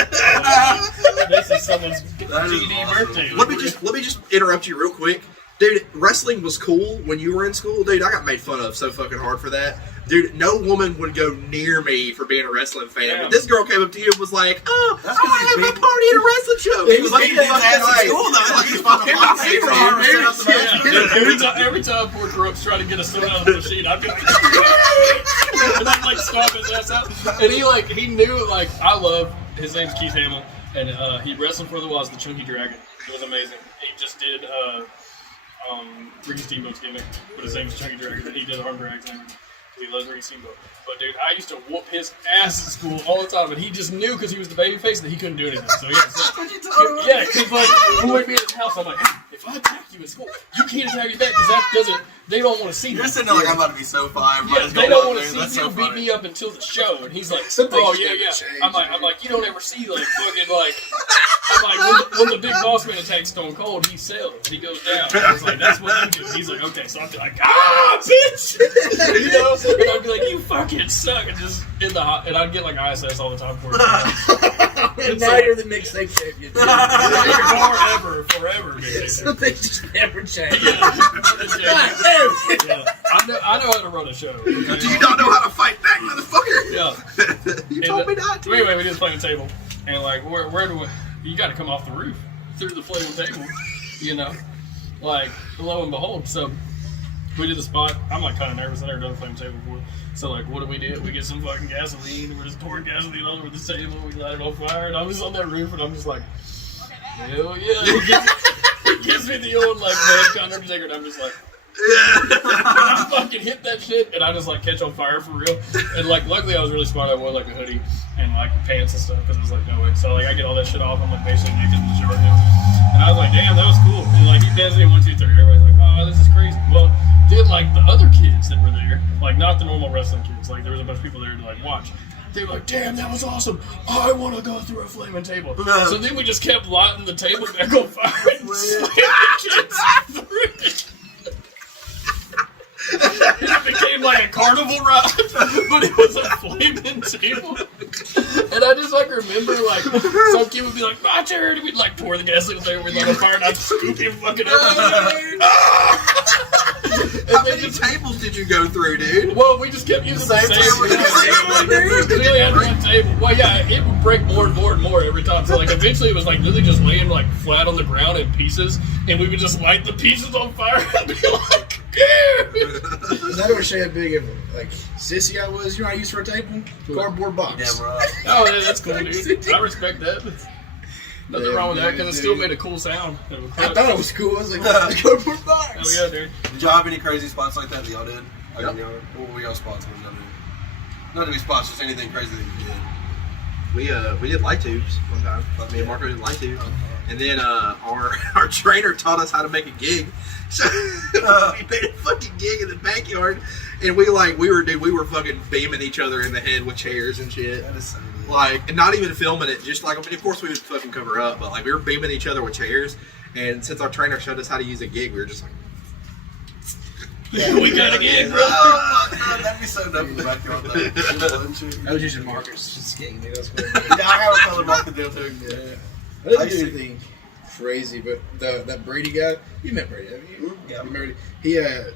This is someone's GD birthday. Let me just interrupt you real quick. Dude, wrestling was cool when you were in school. Dude, I got made fun of so fucking hard for that. Dude, no woman would go near me for being a wrestling fan. Yeah. But this girl came up to you and was like, oh, I want to have a party at a wrestling show. He was like, Every time poor Crooks tried to get a soda out of the machine, I'd be like, and I'd like stomp his ass out. And he knew, like, I love, his name's Keith Hamill, and he wrestled for the Wild as the Chunky Dragon. It was amazing. He just did Ricky Steamboat's gimmick, but his name is Chunky Dragon, and he did arm drags and everything. He loves Ricky Steamboat. But dude, I used to whoop his ass at school all the time, and he just knew because he was the babyface that he couldn't do anything. So yeah, because like when we'd be at his house, I'm like, hey, if I attack you at school, you can't attack me back because that doesn't. They don't want to see You're that. sitting there like I'm about to be so fine. Yeah, they don't want to see you beat me up until the show, and he's like, "Oh yeah." I'm like, you don't ever see like fucking like. I'm like, when the big boss man attacks Stone Cold, he sells, he goes down. I was like, that's what you do. He's like, okay, so I'm like, bitch, you know. And I'd be like, you fucking suck, and just in the hot, and I'd get like ISS all the time for it. And now you're the mixtape champion. Forever mixtape. So they just never change. Yeah. I know how to run a show. Okay? Do you not know how to fight back, motherfucker? Yeah. You told me not to. Anyway, we just playing the table, and like, where do we? You got to come off the roof through the flaming table, you know. Like, lo and behold, so we did the spot. I'm like kind of nervous. I never done a flaming table before. So like, what do? We get some fucking gasoline. We're just pouring gasoline all over the table. We light it on fire, and I'm just on that roof, and I'm just like, hell yeah! It gives me the old like man Undertaker, and I'm just like. And I fucking hit that shit, and I just like catch on fire for real. And like, luckily, I was really smart. I wore like a hoodie and like pants and stuff because it was like no way. So like, I get all that shit off. I'm like basically naked in the shower now. And I was like, damn, that was cool. And like, he danced in 1, 2, 3. Everybody's like, oh, this is crazy. Well, then like the other kids that were there, like not the normal wrestling kids, like there was a bunch of people there to like watch. They were like, damn, that was awesome. I want to go through a flaming table. So then we just kept lighting the table back on fire and slamming kids through it. It became like a carnival ride, but it was a flaming table. And I just like remember like some kid would be like, my turn, and we'd like pour the gasoline there, we'd light on fire, and I'd scoop him fucking up. How many tables did you go through, dude? Well, we just kept using the same table. We only had one table. Well, yeah, it would break more and more and more every time. So like eventually it was like literally just laying like flat on the ground in pieces, and we would just light the pieces on fire and be like, I never show you how big of like sissy I was. You know what I used for a table? Cardboard box. Yeah, bro. oh, yeah, that's cool, dude. I respect that. Nothing wrong with that because it still made a cool sound. I thought it was cool. I was like, cardboard box. Hell yeah, dude. Did y'all have any crazy spots like that y'all did? Yep. What were y'all spots? What did y'all do? Not to be spots, just anything crazy that you did. We did light tubes one time. Me and Marco did light tubes. And then our trainer taught us how to make a gig. So we made a fucking gig in the backyard, and we were fucking beaming each other in the head with chairs and shit. That is so good. Like, and not even filming it, just like, I mean, of course we would fucking cover up, but like we were beaming each other with chairs. And since our trainer showed us how to use a gig, we were just like, we got a gig, bro. That'd be so dope in the backyard though. I was using markers. Just skating, dude. That's what Yeah, I got a color marker deal too. Yeah. I didn't do anything crazy, but that Brady guy, you met Brady, have you? Yeah. You remember? He had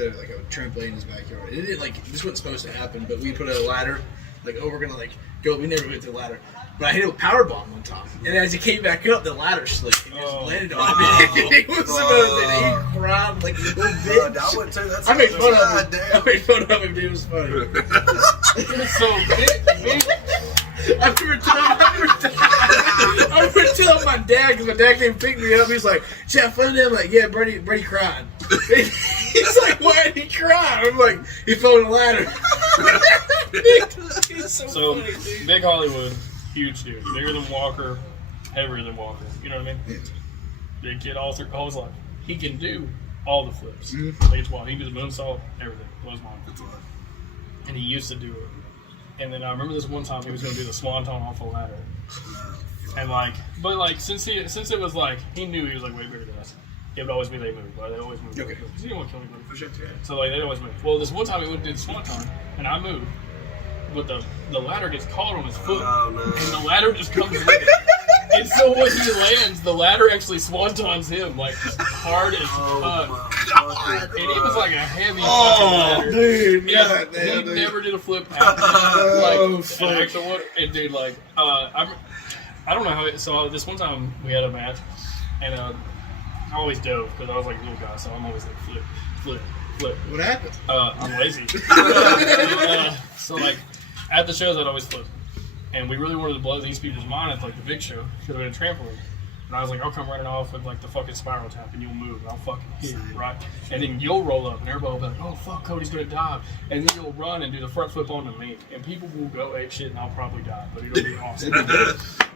a trampoline in his backyard. It didn't like this wasn't supposed to happen, but we put a ladder, like we're gonna like go. We never went to the ladder, but I hit a power bomb one time, and as he came back up, the ladder slipped and just landed on me. He was supposed to. He cried like a little bitch. I went too. That's I made fun of him. Damn. I made fun of him. Dude, it was funny. It was so big. I remember telling my dad because my dad came pick me up. He's like, "Chat, fun day." I'm like, "Yeah, Brady cried." He's like, "Why did he cry?" I'm like, "He fell in the ladder." It's so funny, dude. Big Hollywood, huge dude, bigger than Walker, heavier than Walker. You know what I mean? Yeah. Big kid all his life. He can do all the flips. Mm-hmm. Like it's wild. He can do the moonsault, everything. Blows my mind. And he used to do it. And then I remember this one time he was going to do the swanton off a ladder. And since it was like he knew he was like way bigger than us, it would always be they moved. Like they always moved. Okay. Because he didn't want to kill anybody. For sure. So like they always moved. Well, this one time he went to do the swanton, and I moved, but the ladder gets caught on his foot, and the ladder just comes with it. And so when he lands, the ladder actually swantons him like hard as fuck. And it was like a heavy fucking ladder. Dude, Yeah, damn, he never did a flip after that. Like, fuck. an actual one. And dude, like, I don't know how it, so this one time we had a match, and I always dove, because I was like a little guy, so I'm always like flip. What happened? I'm lazy. So like, at the shows I'd always flip. And we really wanted to blow these people's mind at like the big show. Could have been a trampoline. And I was like, I'll come running off with like the fucking spiral tap and you'll move and I'll fucking hit you, right? And then you'll roll up and everybody will be like, oh fuck, Cody's gonna dive. And then you'll run and do the front flip onto me. And people will go ape shit and I'll probably die, but it'll be awesome.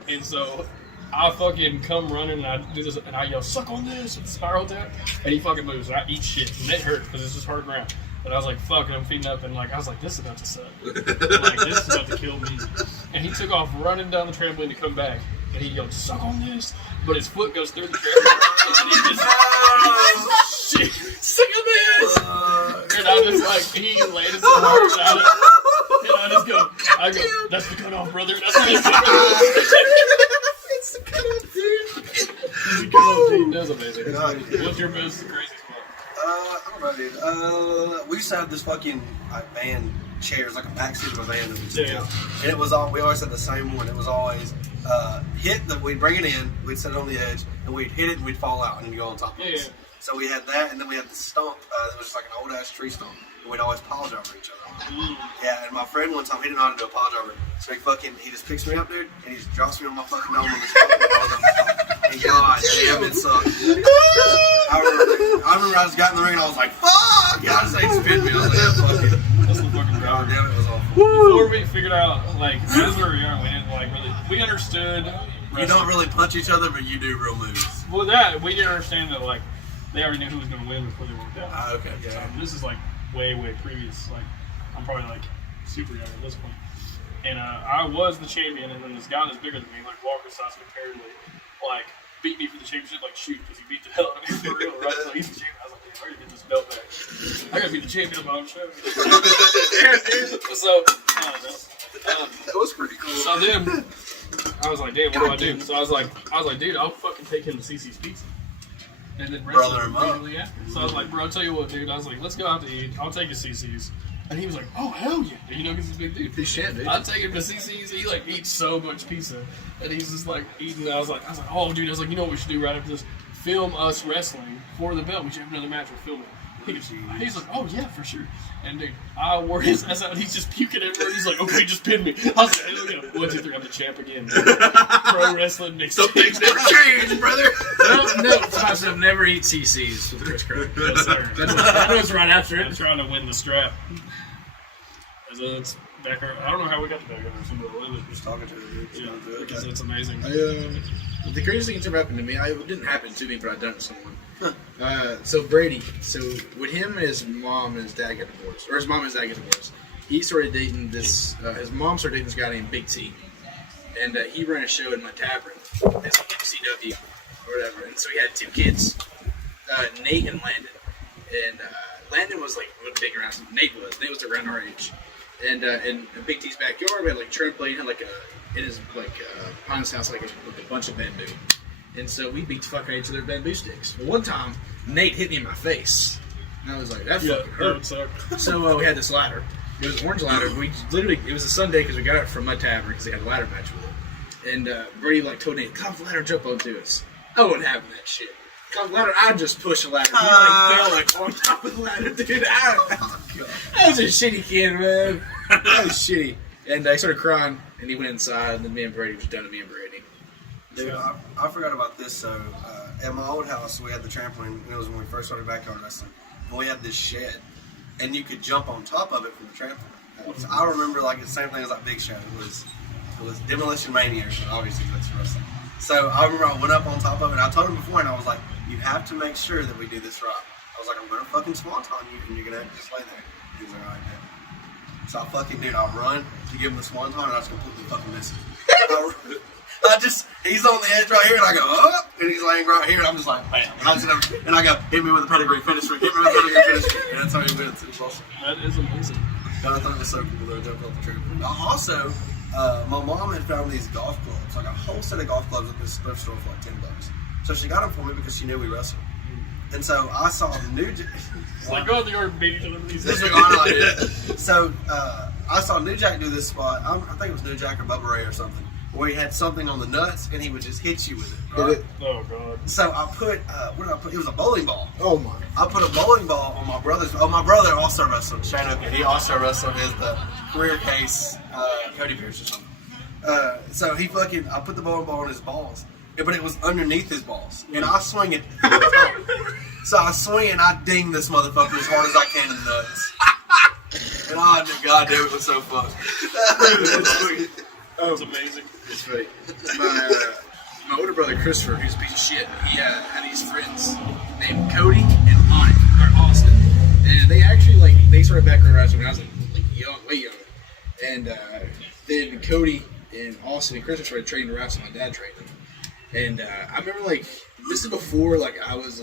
And so I fucking come running and I do this and I yell, suck on this with the spiral tap. And he fucking moves and I eat shit. And it hurt because it's just hard ground. But I was like, fuck, and I'm feeding up, and like, I was like, this is about to suck. Like, this is about to kill me. And he took off running down the trampoline to come back, and he yelled, suck on this, but his foot goes through the trampoline, and he just, shit, suck on this! And I just, like, he landed so hard at it, and I go, that's the cutoff, brother, that's the cutoff. It's the cutoff, dude. That's the cutoff, dude. That's amazing. What's your most crazy spot? I don't know, dude. We used to have this fucking van chairs, like a backseat of a van that we took out. And it was we always had the same one. It was always we'd bring it in, we'd set it on the edge, and we'd hit it and we'd fall out and go on top of it. So we had that, and then we had the stump that was just like an old ass tree stump. And we'd always pile driver each other. Yeah, and my friend one time, he didn't know how to do a pile driver. So he just picks me up, dude, and he just drops me on my fucking dome and just fucking falls on the and God damn, it sucked. I remember I just got in the ring and I was like, fuck! Yeah, I just ain't spin me. I was like, yeah, fuck it. That's the fucking God damn, it was awful. Before we figured out, like, as we were young, we didn't like really. We understood. You don't really punch each other, but you do real moves. Well, that we didn't understand that like they already knew who was going to win before they worked out. Okay, yeah. This is like way previous. Like I'm probably like super young at this point. And I was the champion, and then this guy that's bigger than me, like Walker size comparatively, like beat me for the championship, like shoot, because he beat the hell out of me for real, right? So he's the champion. I was like, man, I gotta get this belt back. I gotta be the champion of my own show. So, That was pretty cool. So then I was like, damn, what do I do? So I was like, dude, I'll fucking take him to CC's Pizza. And then Brother him up. immediately after. So I was like, bro, I'll tell you what, dude. I was like, let's go out to eat. I'll take you to CC's. And he was like, oh, hell yeah. You know, because he's a big dude. He's shit, dude. I'll take him to CC's. He, like, eats so much pizza. And he's just, like, eating. I was like, oh, dude. I was like, you know what we should do right after this? Film us wrestling for the belt. We should have another match. We'll film it. He's like, oh, yeah, for sure. And, dude, I wore his ass out. And he's just puking everywhere. He's like, okay, just pin me. I was like, hell yeah. 1, 2, 3, I'm the champ again. Pro wrestling makes Some things never change, brother. No, I've never eat CC's with Chris Kirk. Yes, sir. That was right after I'm it. trying to win the strap. It's back there. I don't know how we got to back there. Somebody was just Talking to you. yeah, because it's amazing. The craziest thing that's ever happened to me, it didn't happen to me, but I've done it to someone. So Brady, when him and his mom and his dad got divorced, or his mom and his dad got divorced, he started dating this, his mom started dating this guy named Big T. And he ran a show in my tavern, this MCW, or whatever. And so he had 2 kids, Nate and Landon. And Landon was like big around, Nate was around our age. And in Big T's backyard, we had like trampoline, had like in his Pon's house, like a bunch of bamboo. And so we beat the fuck out of each other with bamboo sticks. Well, one time, Nate hit me in my face. And I was like, that fucking hurt. So we had this ladder. It was an orange ladder. It was a Sunday because we got it from my tavern because they had a ladder match with it. And Brady like told Nate, come off the ladder, jump onto us. I wasn't having that shit. Come off the ladder, I just pushed the ladder. He fell like on top of the ladder, dude. That was a shitty kid, man. That was shitty. And I started crying, and he went inside, and then me and Brady was done to me and Brady. Dude, I forgot about this. So, at my old house, we had the trampoline. It was when we first started backyard wrestling. And we had this shed, and you could jump on top of it from the trampoline. So I remember like the same thing as like Big Show. It was Demolition Mania, so obviously that's wrestling. So I remember I went up on top of it. And I told him before, and I was like, "You have to make sure that we do this right." I was like, "I'm gonna fucking swanton you, and you're gonna have to just lay there." He was like, "All right, man." So I fucking I run to give him the swanton, and I just completely fucking miss him. He's on the edge right here, and I go, oh, and he's laying right here, and I'm just like, bam. And I go, hit me with a pedigree finisher, hit me with a pedigree finisher. And that's how he wins. It's awesome. That is amazing. I thought it was so cool though, jumping off the trampoline. Also, my mom had found these golf clubs, like a whole set of golf clubs at this thrift store for like $10. So she got them for me because she knew we wrestled. And so I saw the new. It's like go to the yard and beat each other with these things. So I saw New Jack do this spot. I think it was New Jack or Bubba Ray or something, where he had something on the nuts and he would just hit you with it. Right? Oh god. So I put what did I put? It was a bowling ball. Oh my! I put a bowling ball on my brother's. Oh, my brother also wrestled. Shane Oakley. He also wrestled as the career case Cody Pierce or something. So I put the bowling ball on his balls, but it was underneath his balls, and I swing it. So I swing and I ding this motherfucker as hard as I can in the nuts. And God damn, it was so fun. Oh, It's amazing. it's funny. My older brother Christopher, who's a piece of shit, he had these friends named Cody and Austin, and they actually they started backyard wrestling when I was like young, way young, and then Cody and Austin and Christopher started training to wrestle. My dad trained them, and I remember this is before I was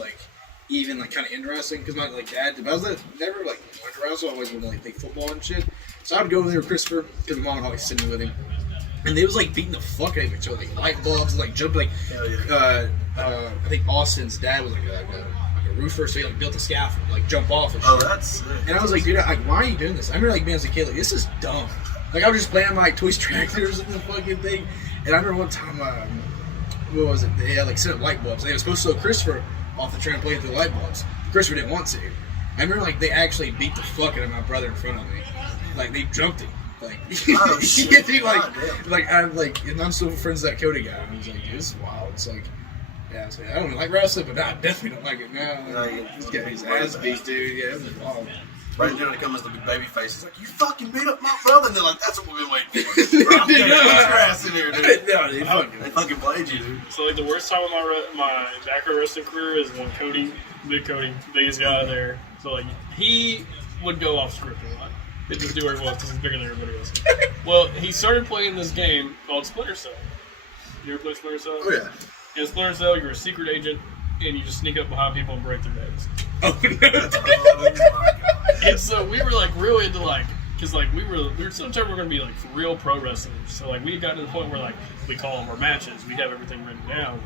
even kind of into wrestling because my dad, I was never wanted to wrestle. I always wanted to play football and shit. So I would go over there with Christopher because my mom would always send me with him. And they was beating the fuck out of each other, light bulbs, jumping. I think Austin's dad was a roofer, so he built a scaffold, jump off and shit. Oh, that's sick. And I was like, dude, why are you doing this? I remember being as a kid, this is dumb. I was just playing toys tractors and the fucking thing. And I remember one time, what was it? They had set up light bulbs. They were supposed to throw Christopher off the trampoline through the light bulbs. Christopher didn't want to. I remember they actually beat the fuck out of my brother in front of me. They jumped him. Oh, shit. Dude, and I'm still friends with that Cody guy. And he's like, dude, this is wild. It's yeah, I don't like wrestling, but I definitely don't like it now. He's getting his ass beat, dude. Yeah, it was wild. Right there when it comes to the big baby face, he's like, you fucking beat up my brother. And they're like, that's what we've been waiting for. I'm getting your ass in here, dude. No, They fucking played you, dude. So the worst time of my backyard wrestling career is when Big Cody, biggest guy there. So he would go off script a lot. He'd just do whatever he wants because he's bigger than everybody else. Well, he started playing this game called Splinter Cell. You ever play Splinter Cell? Oh yeah. In Splinter Cell, you're a secret agent, and you just sneak up behind people and break their necks. Oh, no. Oh, my God. And so we were real into because we were sometime we're gonna be for real pro wrestlers. So we got to the point where we call them our matches. We have everything written down.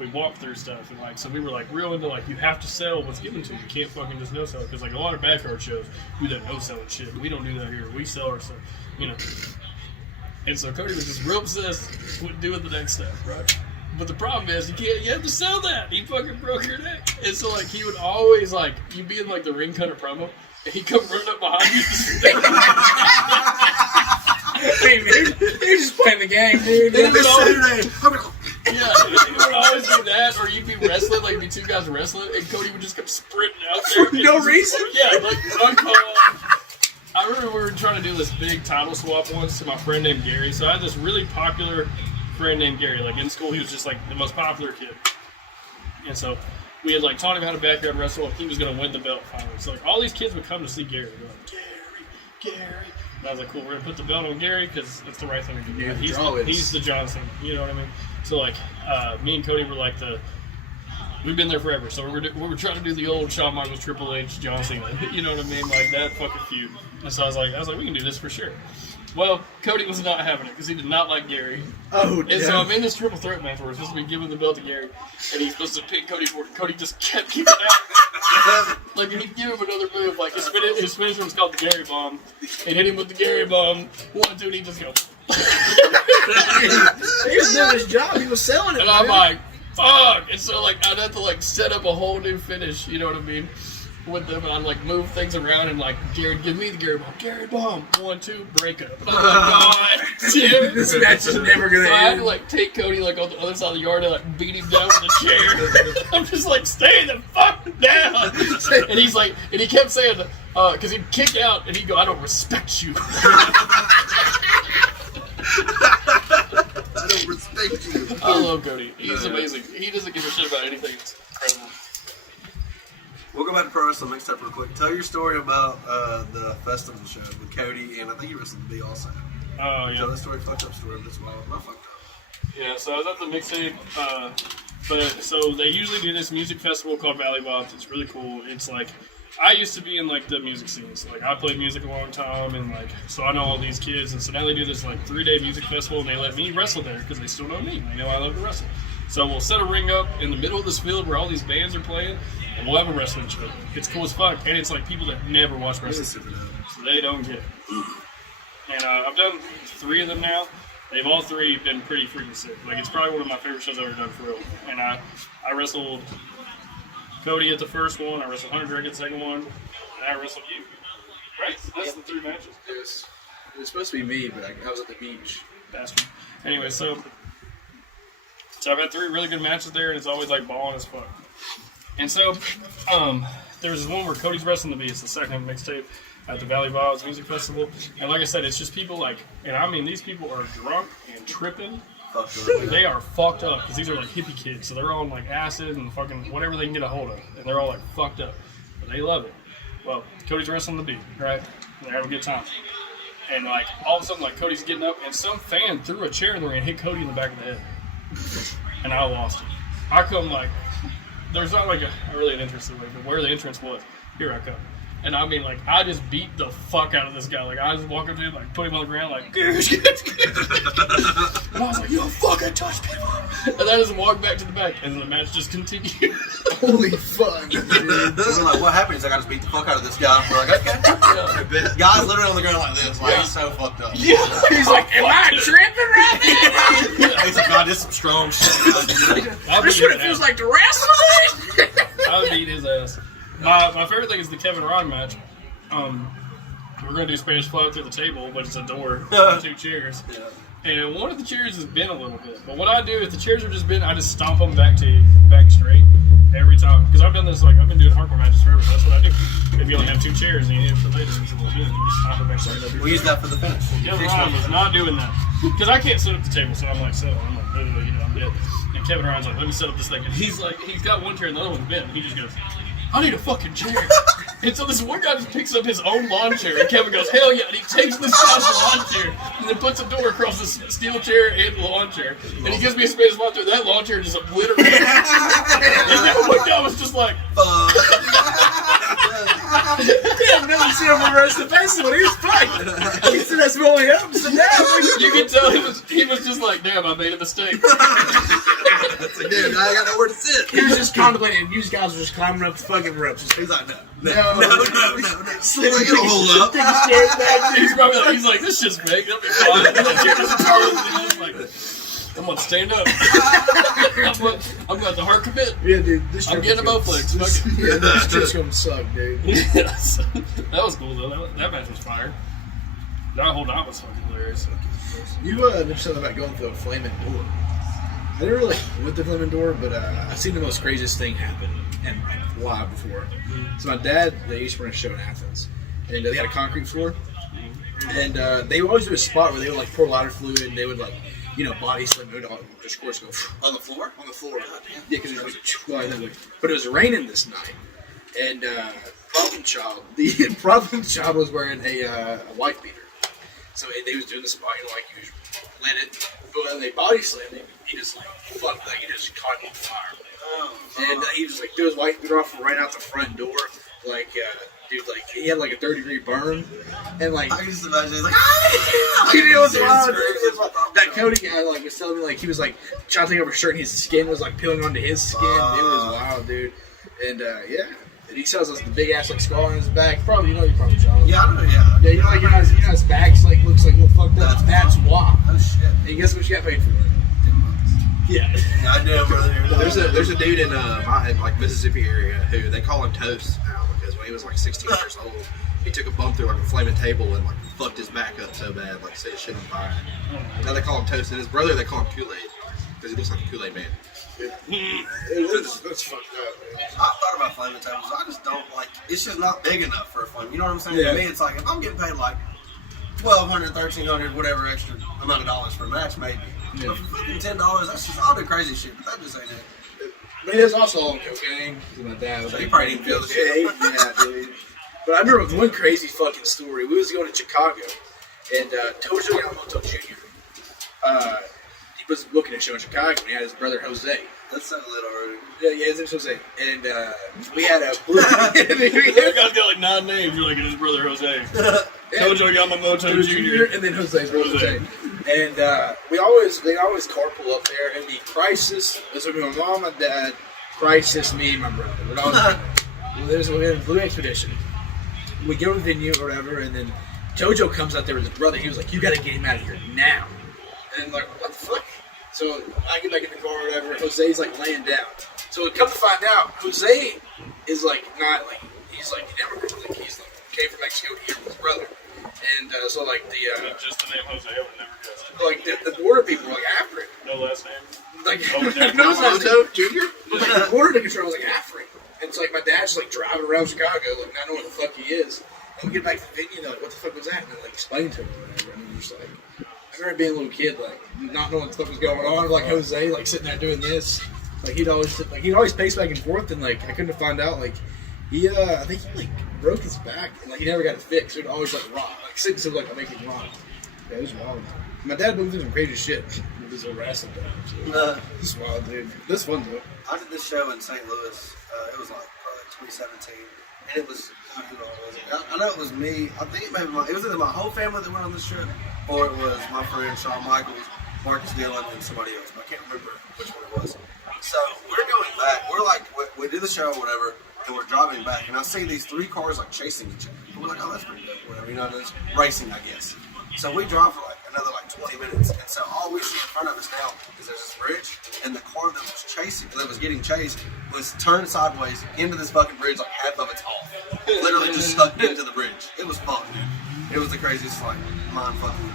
We walk through stuff and so we were real into you have to sell what's given to you. You can't fucking just no sell because a lot of backyard shows do that no selling shit. We don't do that here. We sell our stuff, And so Cody was just real obsessed with doing the next step, right? But the problem is you have to sell that. He fucking broke your neck. And so he would always you'd be in the ring cutter promo and he'd come running up behind you Hey, man, you're just playing the game, dude. He would always do that, or you'd be wrestling, be two guys wrestling, and Cody would just come sprinting out there. For no reason? Yeah, uncalled. I remember we were trying to do this big title swap once to my friend named Gary. So I had this really popular friend named Gary. In school, he was just the most popular kid. And so we had taught him how to backyard wrestle, and he was going to win the belt finally. So all these kids would come to see Gary. They're like, Gary. And I was like, cool, we're going to put the belt on Gary because it's the right thing to do. Yeah, He's the Johnson, you know what I mean? So me and Cody were we've been there forever. So we were trying to do the old Shawn Michaels, Triple H, John Cena, you know what I mean? That fucking feud. And so I was like, we can do this for sure. Well, Cody was not having it because he did not like Gary. Oh, and so I'm in this triple threat match where we're supposed to be giving the belt to Gary, and he's supposed to pin Cody for it. Cody just kept keeping out. He'd give him another move. His finisher was called the Gary Bomb. And hit him with the Gary Bomb. 1, 2, and he just go. He was doing his job. He was selling it. And I'm like, fuck. And so I'd have to set up a whole new finish. You know what I mean? with them, and I'd like move things around and like, Jared, give me the Gary bomb. Gary bomb. 1, 2, break up. Oh my god, dude. This match is never gonna So I had end. to like take Cody like on the other side of the yard and like beat him down with a chair. I'm just like, stay the fuck down. And he's like, and he kept saying, because he'd kick out and he'd go, I don't respect you. I don't respect you. I love Cody. He's amazing. He doesn't give a shit about anything. It's incredible. We'll go back to Pro Wrestling Mixtape real quick. Tell your story about the festival show with Cody, and I think you wrestled the B also. Oh, yeah. Tell that story, fucked up story, that's wild. Not fucked up. Yeah, so I was at the mixtape, so they usually do this music festival called Valley Bobs. It's really cool. It's like, I used to be in like the music scene, so like I played music a long time, and like, so I know all these kids, and so now they do this like 3-day music festival, and they let me wrestle there, because they still know me, they know I love to wrestle. So we'll set a ring up in the middle of this field where all these bands are playing, and we'll have a wrestling show. It's cool as fuck, and it's like people that never watch wrestling, so they don't get it. And I've done 3 of them now. They've all 3 been pretty freaking sick. Like, it's probably one of my favorite shows I've ever done for real. And I wrestled Cody at the first one, I wrestled Hunter Drake at the second one, and I wrestled you. Right? So that's the 3 matches. It was supposed to be me, but I was at the beach. Bastard. Anyway, so I've had 3 really good matches there, and it's always like balling as fuck. And so, there's this one where Cody's wrestling the B. It's the second mixtape at the Valley Bobs Music Festival. And like I said, it's just people like, and I mean, these people are drunk and tripping. They are fucked up, because these are like hippie kids. So they're all on like acid and fucking whatever they can get a hold of. And they're all like fucked up. But they love it. Well, Cody's wrestling the B, right? And they're having a good time. And like, all of a sudden, like, Cody's getting up, and some fan threw a chair in the ring and hit Cody in the back of the head. And I lost it. I come like, there's not like really an entrance way, but where the entrance was, here I come. And I mean, like, I just beat the fuck out of this guy. Like, I just walk up to him, like, put him on the ground, like, and I was like, you don't fucking touch people. And I just walked back to the back, and the match just continued. Holy fuck, dude. We're like, what happened? He's like, I just beat the fuck out of this guy. We're like, okay. Yeah. Guy's literally on the ground like this. Like, he's so fucked up. Yeah. He's like, am I tripping right now? He's like, God, this is some strong shit. This is what it feels like to wrestle. I would beat his ass. My favorite thing is the Kevin Ron match. We're going to do Spanish fly through the table, but it's a door with 2 chairs. Yeah. And one of the chairs has bent a little bit. But what I do, if the chairs are just bent, I just stomp them back straight every time. Because I've done this, like, I've been doing hardcore matches forever, so that's what I do. If you only have 2 chairs and you need it for later, it's a little bit, you just stomp them back straight. We use that for the finish. Kevin Ron was not doing that. Because I can't set up the table, so I'm like, I'm dead. And Kevin Ron's like, let me set up this thing. And he's like, he's got one chair and the other one's bent. And he just goes, I need a fucking chair. And so this one guy just picks up his own lawn chair, and Kevin goes, hell yeah, and he takes this guy's lawn chair, and then puts a door across the steel chair and the lawn chair, and he gives me a Spanish lawn chair, that lawn chair just obliterated. And that one guy was just like, I've never seen him reverse the festival. He was fine. He said that's rolling up. So now you can tell he was just like, damn, I made a mistake. It's like, dude, I got nowhere to sit. he was just contemplating, and you guys were just climbing up the fucking ropes. He's like, no. No. Slid like, it'll hold up. He's probably like, he's like, this shit's fake, that'll be fine. And the chair just turns, and he's just like, I'm gonna stand up. I'm gonna have to hard commit. Yeah, dude. This I'm getting a Bowflex. Yeah, this trip's gonna suck, dude. Yes. That was cool though. That match was fire. That whole night was fucking hilarious. You mentioned something about going through a flaming door. I never really went the flaming door, but I've seen the most craziest thing happen and live before. So my dad, they used to run a show in Athens, and they had a concrete floor, and they would always do a spot where they would like pour lighter fluid, and they would like, body slam, it would all just course go On the floor? on the floor. Yeah, because it was like, but it was raining this night, and the problem child was wearing a wife beater, so they was doing the spot, like you lit it, but when they body slammed him, he just like fucked, like he just caught on fire, and he just like threw his wife beater off right out the front door, like. Dude, like, he had like a 3rd-degree burn, and like, I can just imagine, he's like, it was wild, dude. It was wild. That Cody guy, like, was telling me, like, he was like trying to take off his shirt, and his skin was like peeling onto his skin. It was wild, dude. And yeah, and he sells us the big ass like scar on his back. Probably, you probably John. yeah, I know, yeah. Yeah, his back's like looks like a little fucked up. That's why. Oh, shit. And guess what you got paid for? Yeah. I know, brother. There's a dude in like Mississippi area who they call him Toast now because when he was like 16 years old, he took a bump through like a flaming table and like fucked his back up so bad, like set his shit on fire. Now they call him Toast, and his brother they call him Kool-Aid because he looks like a Kool-Aid man. That's fucked up, man. I thought about flaming tables. I just don't like. It's just not big enough for a flame. You know what I'm saying? Yeah. To me, it's like if I'm getting paid like $1,200, $1,300, whatever extra amount of dollars for a match, maybe. Yeah. But for fucking $10, that's just all the crazy shit. But that just ain't it. But there's also all cocaine. My dad was So he probably didn't feel the shit. Yeah, dude. But I remember one crazy fucking story. We was going to Chicago, and Tojo Yamamoto Jr. He was looking at a show in Chicago, and he had his brother Jose. That's so little already. Yeah, his name's Jose. And we had a blue. You guys got like 9 names. You're like his brother Jose. Tojo Yamamoto Jr. And then Jose's brother Jose. And they always carpool up there, and the crisis was with my mom, my dad, crisis, me, and my brother. We'd always we had a blue expedition. We go to the venue or whatever, and then Jojo comes out there with his brother. He was like, "You got to get him out of here now." And I'm like, "What the fuck?" So I get back in the car or whatever. Jose's like laying down. So we come to find out, Jose is like not like he's like an immigrant. Like he's like came from Mexico here with his brother. And so like the Just the name Jose, I would never guess. like the border people were like after him. No last name. Like Jose no last name. Yamamoto Jr. The border control was like after him. And it's like my dad's like driving around Chicago, like not knowing what the fuck he is. And we get back to the venue, and they're like, "What the fuck was that?" And I like explained to him whatever. And I'm just like, I remember being a little kid, like not knowing what the fuck was going on. Like Jose, like sitting there doing this. Like he'd always pace back and forth, and like I couldn't find out like he I think he like broke his back and like he never got it fixed. It would always like rock, like sitting so like I make him rock. Yeah, it was wild. My dad moved through some crazy shit with his old wrestling dad. This is wild, dude. This fun though. I did this show in St. Louis. It was like probably 2017, and it was. Who was it? I know it was me. I think maybe it was either my whole family that went on this trip, or it was my friend Shawn Michaels, Marcus Dillon, and somebody else. But I can't remember which one it was. So we're going back. We're like we did the show or whatever, and we're driving back, and I see these 3 cars like chasing each other. And we're like, oh, that's pretty good. Whatever, you know, it's racing, I guess. So we drive for like another like 20 minutes, and so all we see in front of us now is there's this bridge, and the car that was chasing, that was getting chased, was turned sideways into this fucking bridge, like half of it's off. Literally just stuck into the bridge. It was fun, dude. It was the craziest, like, mind fucking.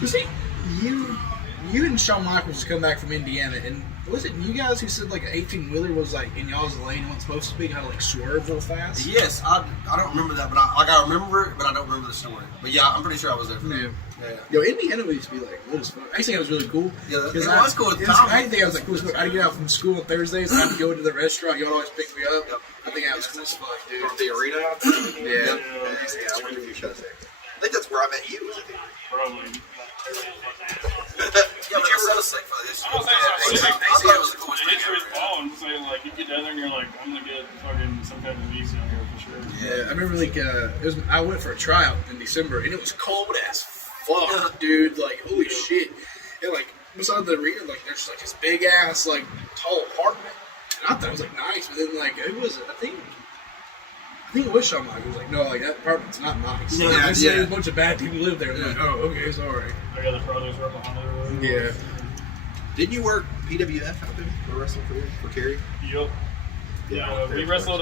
You see, you and Shawn Michaels just come back from Indiana, and was it you guys who said like an 18-wheeler was like in y'all's lane and wasn't supposed to be, how to like swerve real fast? Yes, I don't remember that, but I remember it, but I don't remember the story. But yeah, I'm pretty sure I was there for that. Yeah. Yo, Indiana used to be like lit as fuck. I think it was really cool. Yeah, it Because was cool at the I time. think I was like cool as fuck. I'd get out from school on Thursdays, and I'd go into the restaurant. Y'all always pick me up. Yep. I think that was cool as fuck, dude. From the arena. Yeah. I went to a few shows there. I think that's where I met you. Was it? Probably. Yeah, but I was so sick for this. I was I thought it was the coolest thing It's his ever. ball and say like you get down there and you're like I'm gonna get fucking some kind of visa here for sure. Yeah, I remember like I went for a tryout in December, and it was cold as fuck, dude. Like holy shit. And like beside the arena, like there's like this big ass like tall apartment, and I thought it was like nice, but then like it was I think it was Shawn Michaels. Was like, no, like that apartment's not nice. Yeah, I said yeah. a bunch of bad people live there. I'm like, oh, okay, sorry. I got the brothers right behind there. Yeah. Didn't you work PWF out there for wrestling for Kerry? Yup. Yeah. We wrestled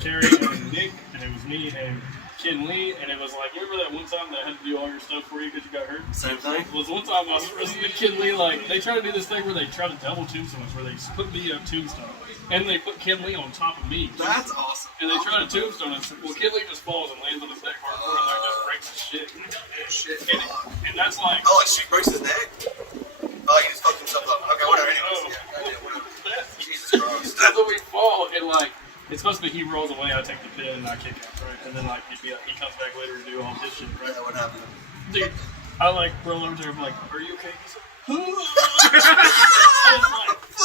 Kerry and Nick, and it was me and Ken Lee, and it was like, you remember that one time that I had to do all your stuff for you because you got hurt? Same thing. It was one time I was wrestling Ken Lee, like, they try to do this thing where they try to double tombstone us, where they put me up tombstone, and they put Ken Lee on top of me. That's awesome. And they try to tombstone us. Well, Ken Lee just falls and lands on his neck hardcore, and like just breaks his shit. Shit. And that's like, Oh, like she breaks his neck? Oh, he just fucked himself up. Okay, whatever. Anyways. Yeah, whatever. Jesus Christ. so we fall, and like, it's supposed to be he rolls away, I take the pin, and I kick out, right? And then like he comes back later to do all his shit, right? Yeah, what happened? Dude, I like roll over to him like, are you okay? He's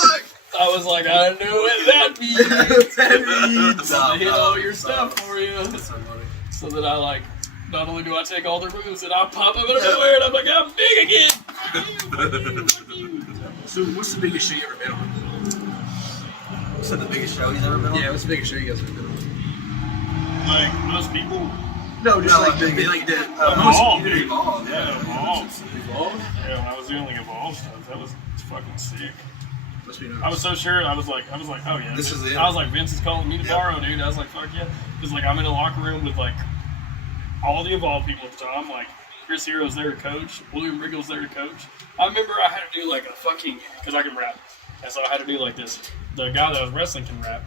like, I was like, I know what that means. I hit all your stuff for you. That's so funny. So that I like, not only do I take all their moves, and I pop up out of nowhere, and I'm like, I'm big again. So what's the biggest show you ever been on? What's the biggest show he's ever been on? Yeah, what's the biggest show you guys ever been on? Like most people. No, just No, like like the Evolve, Dude, dude. Evolve. Yeah, Evolve. Evolve. Yeah, when I was doing the Evolve stuff, that was fucking sick. Must be nice. I was so sure. I was like, oh yeah. This is it. I was like, Vince is calling me to borrow, dude. I was like, fuck yeah. Because like I'm in a locker room with like all the Evolve people at the time. Like Chris Hero's there to coach. William Riggle's there to coach. I remember I had to do like a fucking because I can rap, and so I had to do like this. The guy that I was wrestling can rap,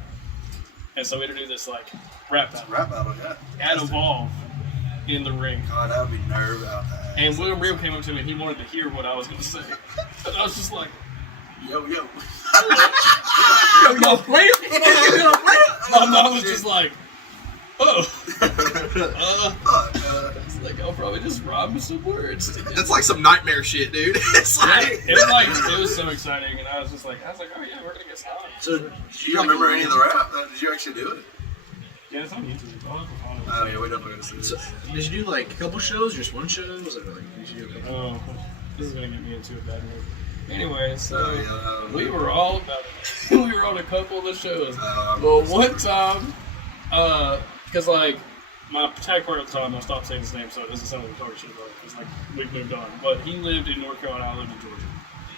and so we had to do this like rap battle. Rap battle, yeah. At Evolve in the ring. God, that would be nerve out there. And William Real came up to me and he wanted to hear what I was going to say. And I was just like, Yo. Yo, play it. my mom was just like, oh. It's like, I'll probably just rhyme with some words. That's like some nightmare shit, dude. It's like It was so exciting. And I was like, oh yeah, we're going to get signed. So, Do you remember any of the rap? Did you actually do it? Yeah, it's on YouTube. I'll have to find it. Oh, yeah, we definitely gotta see this. so, did you do like a couple shows, just one show? Was it like, did you do a couple? Oh, this is going to get me into a bad mood. Anyway, so yeah, we were all about it. We were on a couple of the shows. Oh, Well, one time, because like my tag partner at the time, I stopped saying his name, so it doesn't sound like we're talking shit about it. Because like we moved on, but he lived in North Carolina, I lived in Georgia,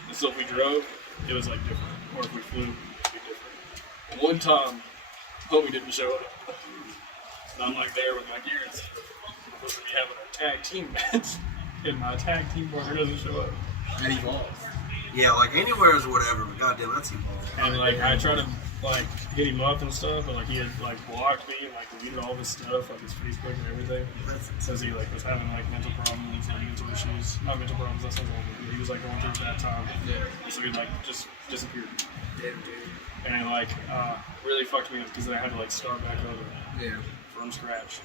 and so if we drove, it was like different, or if we flew, it'd be different. And one time, homie didn't show up, and I'm like there with my gear, and we're supposed to be having a tag team match, and my tag team partner doesn't show up. And Evolve. yeah, like anywhere is whatever, but goddamn, that's Evolve. And like I tried to like get him up and stuff, but like he had like blocked me and like deleted all his stuff, like his Facebook and everything. Says he like was having like mental problems, like mental issues. Not mental problems, that sounds awful. But he was like going through a bad time. Yeah. And so he like just disappeared. Damn, dude. And it like really fucked me up because I had to like start back over Yeah. from scratch.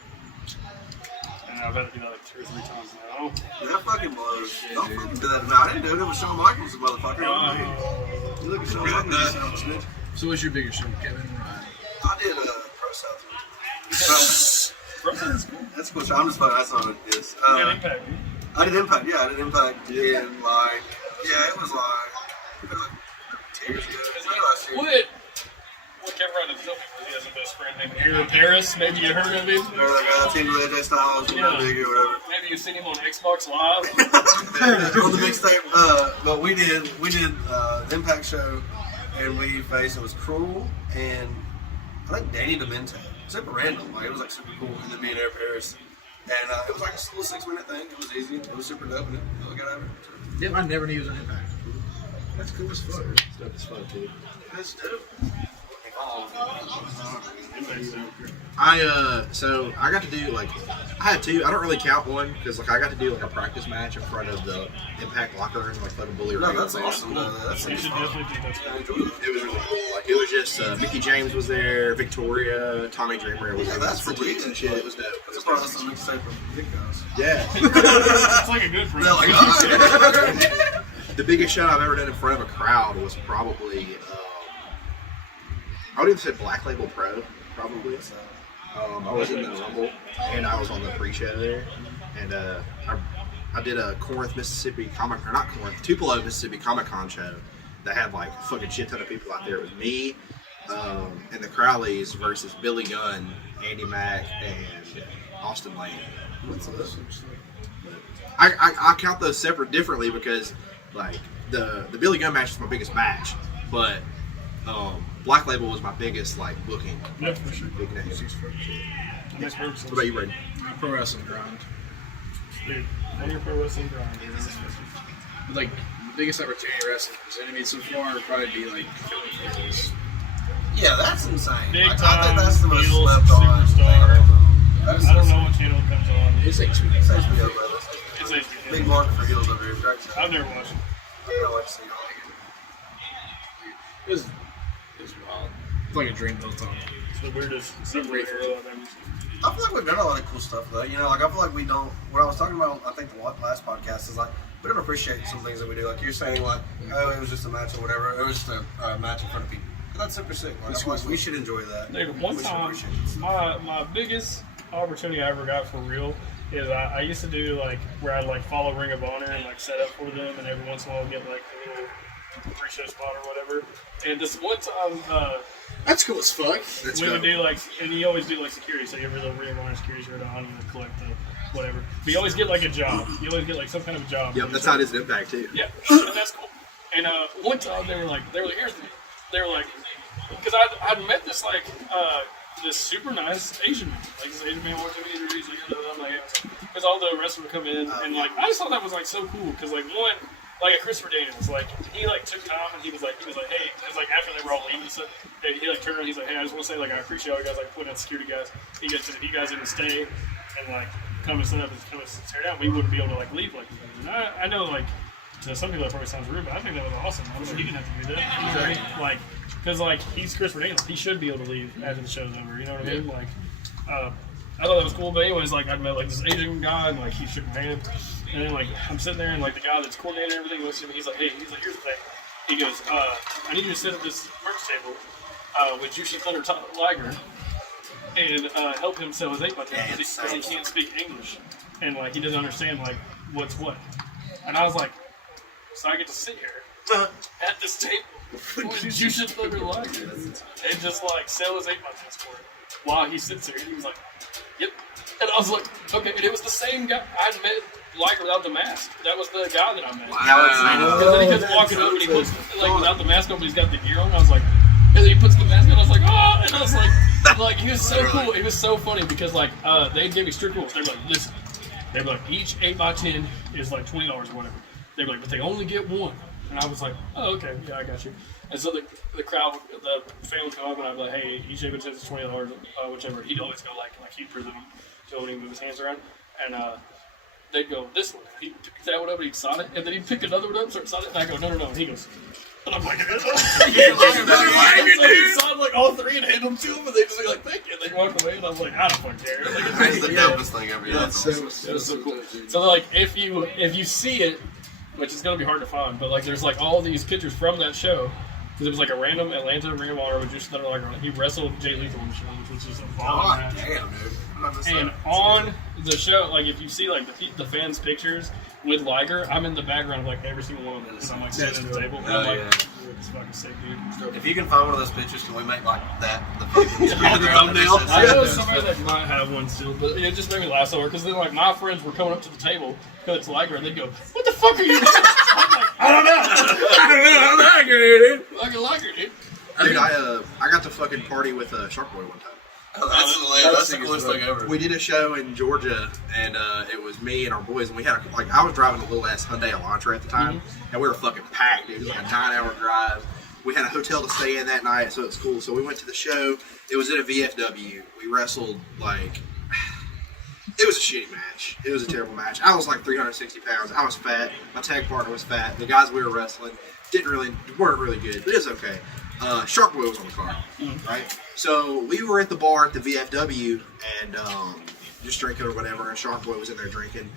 And I've had to do that like 2 or 3 times now. That fucking blows. Don't fucking do that. No, I didn't do it. It was Shawn Michaels, motherfucker. You look at Shawn Michaels, sounds good. So, what's your biggest show, Kevin? Ryan? I did Pro South. That's cool. I'm just fucking. That's not what it is. Yeah, Impact. I did Impact. Yeah, I did Impact. And like, yeah, it was like 2 years ago. Maybe last year. What Kevin Ryan is telling me he has a best friend named Aaron Paris. Maybe you heard of him. Remember that guy, Team AJ Styles, Yeah. Big or whatever. Maybe you've seen him on Xbox Live. On the mixtape, but we did the Impact show, and we faced, it was Cruel and I think Danny Demento. Super random, like it was like super cool, and then me and Air Paris, and it was like a little 6-minute thing. It was easy, it was super dope, and we got over it. Yeah, I never knew he was on Impact. That's cool as fuck. stuff is fun too. That's dope. So I got to do like I had 2. I don't really count one because like I got to do like a practice match in front of the Impact locker room, like fucking bully. No, that's awesome. No, that's You should definitely do that. I enjoyed it. It was really cool. Like it was just Mickey James was there, Victoria, Tommy Dreamer was Yeah, there. that's for pretty and shit. It was dope. It That's was part dope. of the mixtape from Big Guys. Yeah. It's like a good friend. They're like, The biggest show I've ever done in front of a crowd was probably I would even say Black Label Pro, probably. I was in the Rumble, and I was on the pre-show there, and I did a Corinth, Mississippi Tupelo, Mississippi Comic-Con show that had like a fucking shit ton of people out there. It was me and the Crowleys versus Billy Gunn, Andy Mack, and Austin Lane. I count those separate differently because like the Billy Gunn match was my biggest match, but Black Label was my biggest like booking. Yeah, for sure. Big name. Makes perfect What sense. about you, Braden? Pro wrestling grind. Dude, on your pro wrestling grind. Like, the biggest opportunity wrestling presented me so far would probably be like Philly Fighters. yeah, that's insane. Big Like, I time, think that's the most heels, slept on superstar. thing. I don't know what channel it comes on. It's like It's HBO, brother. It's HBO. Big market for heels over here. Right? I've never watched it. I don't like to see it. It was wild. It's like a dream the whole time. It's the weirdest separator I've ever seen. I feel like we've done a lot of cool stuff though. You know, like I feel like we don't. What I was talking about, I think the last podcast is like we don't appreciate some things that we do. Like you're saying, like oh, it was just a match or whatever. It was just a match in front of people. But that's super sick. Like, I feel like we should enjoy that. Dude, one We should time, appreciate it. my biggest opportunity I ever got for real is I used to do like where I'd like follow Ring of Honor and like set up for them, and every once in a while get like a little pre-show spot or whatever. And this one time, That's cool as fuck. Let's we go. would do like, and you always do like security, so you have the Ring of Honor security shirt on and collect the whatever. But you always get like a job. You always get like some kind of a job. Yep, that's how it is in Impact too. Yeah, and that's cool. And one time they were like, because I'd met this like this super nice Asian man, like this Asian man walked up to me and he's like, I'm like, because all the wrestlers would come in and like I just thought that was like so cool because like one. Like at Christopher Daniels, like he like took time and he was like, hey, it was like after they were all leaving, so he like turned around, he's like, hey, I just want to say like I appreciate all you guys like putting out security guys. He goes, if you guys didn't stay and like come and set up and come and tear down, we wouldn't be able to like leave like that. And I know like to some people that probably sounds rude, but I think that was awesome. I wish he didn't have to do that. You know what I mean? Like, because like he's Christopher Daniels, he should be able to leave after the show's over. You know what I mean? Like, I thought that was cool. But anyways, like I met like this Asian guy and like he shook my hand. And then, like, I'm sitting there, and, like, the guy that's coordinating everything looks at me. He's like, here's the thing. He goes, I need you to sit at this merch table with Jushin Thunder Liger and help him sell his 8x10 because he can't speak English. And, like, he doesn't understand, like, what's what. And I was like, so I get to sit here at this table with Jushin Thunder Liger and just, like, sell his 8x10s for him while he sits there. And he was like, yep. And I was like, okay. And it was the same guy I'd met. Liger without the mask. That was the guy that I met. Because then he kept walking over and he puts like without the mask on, but he's got the gear on. I was like, and then he puts the mask on. I was like, oh, and I was like he was so cool. It was so funny because like they gave me strict rules. They were like, listen, they were like each 8x10 is like $20 or whatever. They were like, but they only get one. And I was like, oh, okay, yeah, I got you. And so the crowd, the fan would come up and I'd be like, hey, each 8x10 is $20, whichever. He'd always go like he'd prove them to when he moved his hands around and. They'd go, this one. He'd pick that one up and he'd sign it. And then he'd pick another one up and start signing it. And I go, no. And he goes, and I'm like, so he signed like all three and handed them to him. And they just like, thank you. And they walked away. And I was like, I don't fucking care. Like, That's the dopest thing ever. Yeah, it's so cool. So like, if you see it, which is gonna be hard to find, but like, there's like all these pictures from that show. Because it was like a random Atlanta Ring of Honor with just like he wrestled Jay Lethal on the show, which was just a bomb match. Damn, dude. And on the show, like if you see like the fans' pictures with Liger, I'm in the background of like every single one of them. And I'm like sitting at the table. And I'm like, it's fucking sick, dude. If you can find one of those pictures, can we make like that the fucking thumbnail? I know somebody that might have one still, but it just made me laugh so hard because then like my friends were coming up to the table because it's Liger and they'd go, "What the fuck are you?" I'm like, I don't know. I'm Liger, dude. Fucking Liger, dude. Dude, I got to fucking party with Shark Boy one time. Oh, that's the coolest thing ever. We did a show in Georgia, and it was me and our boys, and we had I was driving a little ass Hyundai Elantra at the time, and we were fucking packed, dude. It was like a 9-hour drive. We had a hotel to stay in that night, so it was cool. So we went to the show. It was at a VFW. We wrestled like it was a shitty match. It was a terrible match. I was like 360 pounds. I was fat. My tag partner was fat. The guys we were wrestling weren't really good, but it was okay. Shark Boy was on the card, right? So we were at the bar at the VFW and just drinking or whatever, and Shark Boy was in there drinking.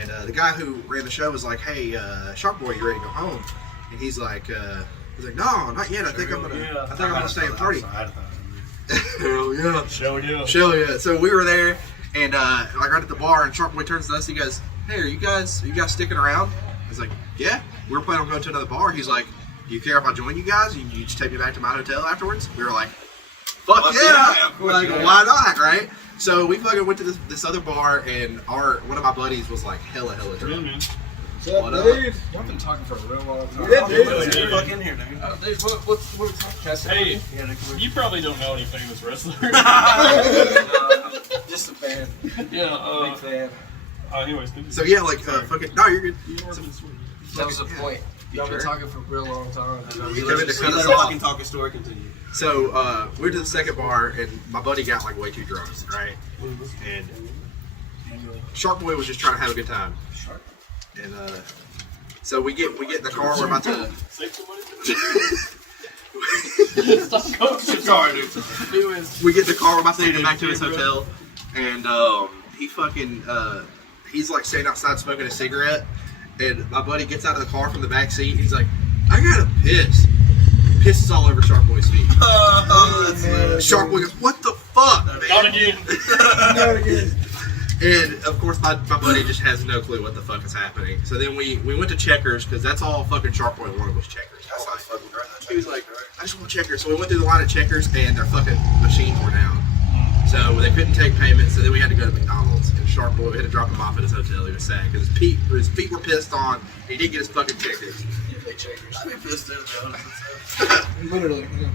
And the guy who ran the show was like, "Hey, Shark Boy, you ready to go home?" And he's like, "No, not yet. I think I'm gonna stay and party." Hell yeah! Shell yeah! So we were there, and like right at the bar, and Shark Boy turns to us. He goes, "Hey, are you guys sticking around?" I was like, "Yeah, we're planning on going to another bar." He's like, "Do you care if I join you guys? You just take me back to my hotel afterwards?" We were like, "Fuck yeah!" We're like, "Why not?" Right? So we fucking went to this other bar, and one of my buddies was like hella drunk. What's up, dude? Y'all been talking for a real long time. Yeah, dude. Get fuck in here, dude. Dude, what's hey, you probably don't know any famous wrestlers. Just a fan. Yeah, big fan. Anyways, So yeah, like fucking. No, you're good. That was the point. Y'all been talking for a real long time. You come in to cut us fucking off. talking story continue. So we went to the second bar, and my buddy got like way too drunk, right? And Shark Boy was just trying to have a good time. And so we get in the car. We're about to. Sorry, dude. We get in the car. We're about to take him back to his hotel, and he fucking he's like standing outside smoking a cigarette, and my buddy gets out of the car from the back seat. He's like, "I gotta piss." Pisses all over Shark Boy's feet. Shark Boy goes, "What the fuck, man?" Not again. Not again. And of course, my buddy just has no clue what the fuck is happening. So then we went to Checkers because that's all fucking Shark Boy wanted was Checkers. He was like, "I just want Checkers." So we went through the line of Checkers, and their fucking machines were down. So they couldn't take payments. So then we had to go to McDonald's. And Shark Boy, we had to drop him off at his hotel. He was sad because his feet were pissed on. He didn't get his fucking tickets. changers. I'd be pissed too, though. Literally. Yeah.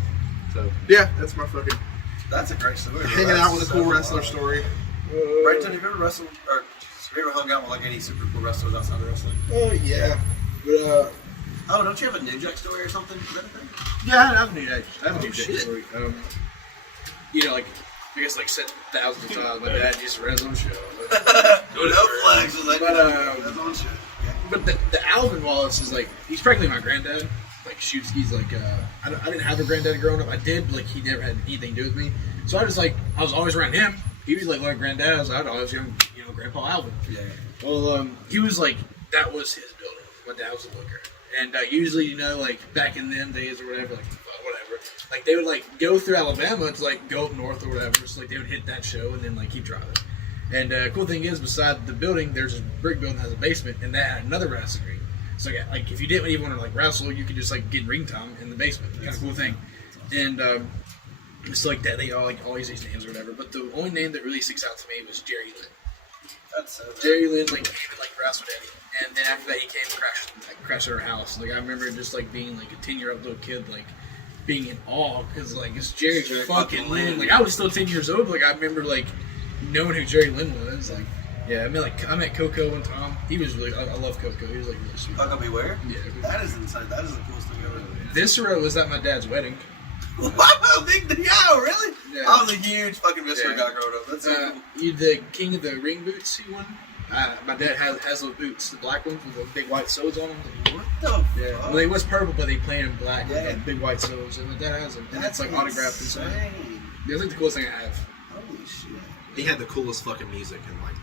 So yeah, that's my fucking That's a great story. hanging out with a cool wrestler story. Brenton, have you ever wrestled, or have you ever hung out with like any super cool wrestlers outside of wrestling? Oh yeah. But Oh, don't you have a New Jack story or something? Is that a thing? yeah, I have a new Jack. I have a new shit. Jack story. You know, like I guess like said thousands of times, my dad used to run his own show. No flags was like, that's on shit. But the Alvin Wallace is like he's practically my granddad. Like shoots, he's like I didn't have a granddad growing up. I did, but like he never had anything to do with me. So I was always around him. He was like granddad. I was always young, Grandpa Alvin. Yeah. Well, he was like that was his building. My dad was a looker, and usually like back in them days or whatever, like they would like go through Alabama to like go up north or whatever. So like they would hit that show and then like keep driving. And cool thing is, beside the building, there's a brick building that has a basement, and that had another wrestling ring. So like if you didn't even want to like wrestle, you could just like get ring time in the basement. Kind of cool thing. And it's like that they all use these names or whatever. But the only name that really sticks out to me was Jerry Lynn. That's so Jerry Lynn like came and like wrestled Eddie, and then after that he came and crashed at our house. Like I remember just like being like a 10-year-old little kid like being in awe because like it's Jerry fucking Lynn. Like I was still 10 years old. But, like I remember like knowing who Jerry Lynn was. Like yeah, I met Coco and Tom. He was really I love Coco. He was like really sweet. Coco Beware? Yeah. That is insane. That is the coolest thing ever. Viscera was at my dad's wedding. Wow, really? Yeah. I was a huge fucking Viscera guy growing up. That's so cool. The king of the ring boots he won. My dad has those boots, the black ones with the big white soles on them. What the fuck? Yeah, well, they was purple, but they painted them black. Yeah. And had big white soles, and my dad has them. And that's like autographed inside. That's like the coolest thing I have. Holy shit. He had the coolest fucking music and like.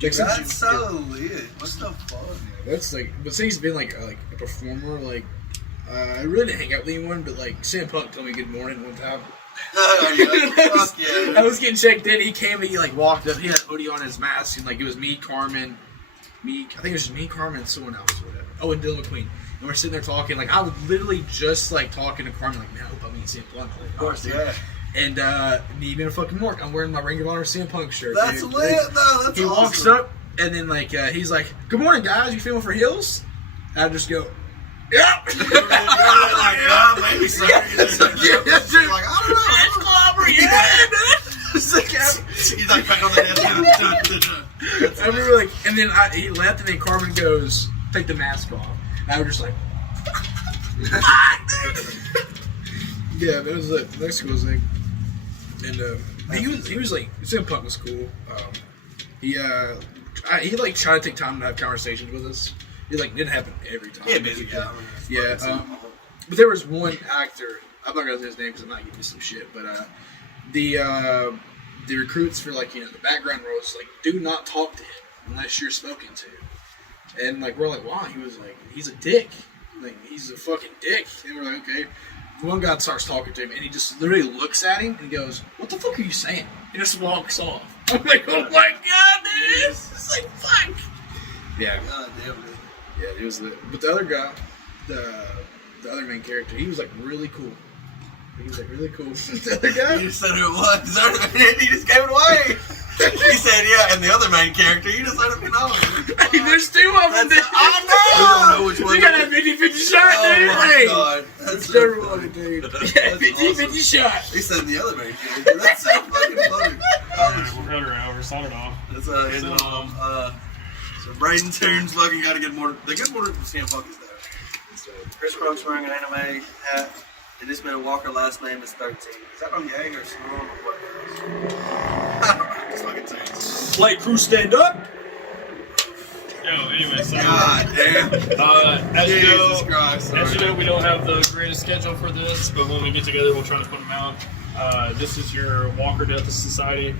That's so lit. What the fuck? That's like, but since he's been like a performer, like I really didn't hang out with anyone, but like CM Punk told me good morning one time. Fuck yeah. I was getting checked in. He came and he like walked up. He had a hoodie on his mask, and like it was me, Carmen, I think it was just me, Carmen, and someone else or whatever. Oh, and Dylan McQueen. And we're sitting there talking. Like I was literally just like talking to Carmen. Like, man, I hope I meet CM Punk. Like, Of course, yeah. And me being a fucking mark, I'm wearing my Ring of Honor CM Punk shirt. That's dude. lit, though. That's He awesome. walks up, and then like he's like, "Good morning, guys. You feeling for heels?" And I just go, "Yeah." Maybe so. Yeah, It's like, yeah, dude. like, I don't know. It's clobber, yeah, dude. He's like back on the head. I remember like, and then he left, and then Carmen goes, "Take the mask off." And I was just like, yeah, that was the next cool thing. And he was like, CM Punk was cool. He like tried to take time to have conversations with us. It like didn't happen every time. Yeah, busy guy. Yeah, but there was one actor. I'm not gonna say his name because I'm not giving you some shit. But the recruits for like the background roles like do not talk to him unless you're spoken to. And like we're like, why? He was like, he's a dick. Like he's a fucking dick. And we're like, okay. One guy starts talking to him, and he just literally looks at him and goes, "What the fuck are you saying?" And just walks off. I'm like, oh my god, dude! It's like fuck. Yeah. God damn, dude. Yeah, it was but the other guy, the other main character, he was like really cool. He was like really cool. The other guy? You just said who it was. He just gave it away. He said, yeah, and the other main character, you just let it be known. Hey, there's two of them. That's I don't know which one. You got a 50-50 shot, Oh dude. my Hey, god. That's so everyone, funny. dude. That's Yeah, 50-50 awesome. shot. He said the other main character. That's so fucking funny. We're running around. We're signing off. That's so Braden Toons fucking got to get more. The good morning from CM Punk is there. So Chris Crock's wearing an anime hat. And this man Walker last name is 13. Is that on Yang or Storm or what? I don't know. It's fucking Toons. Flight crew, stand up. Yo, anyway, so God damn. as you know, Jesus Christ. as you know, we don't have the greatest schedule for this, but when we get together, we'll try to put them out. This is your Walker Death Society,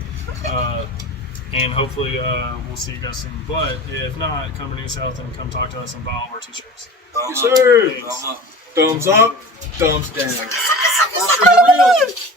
and hopefully we'll see you guys soon. But if not, come to New South and come talk to us and buy all of our t-shirts. Thumbs Yes, sir. up. Thumbs up. Thumbs up, thumbs down. Oscar the real.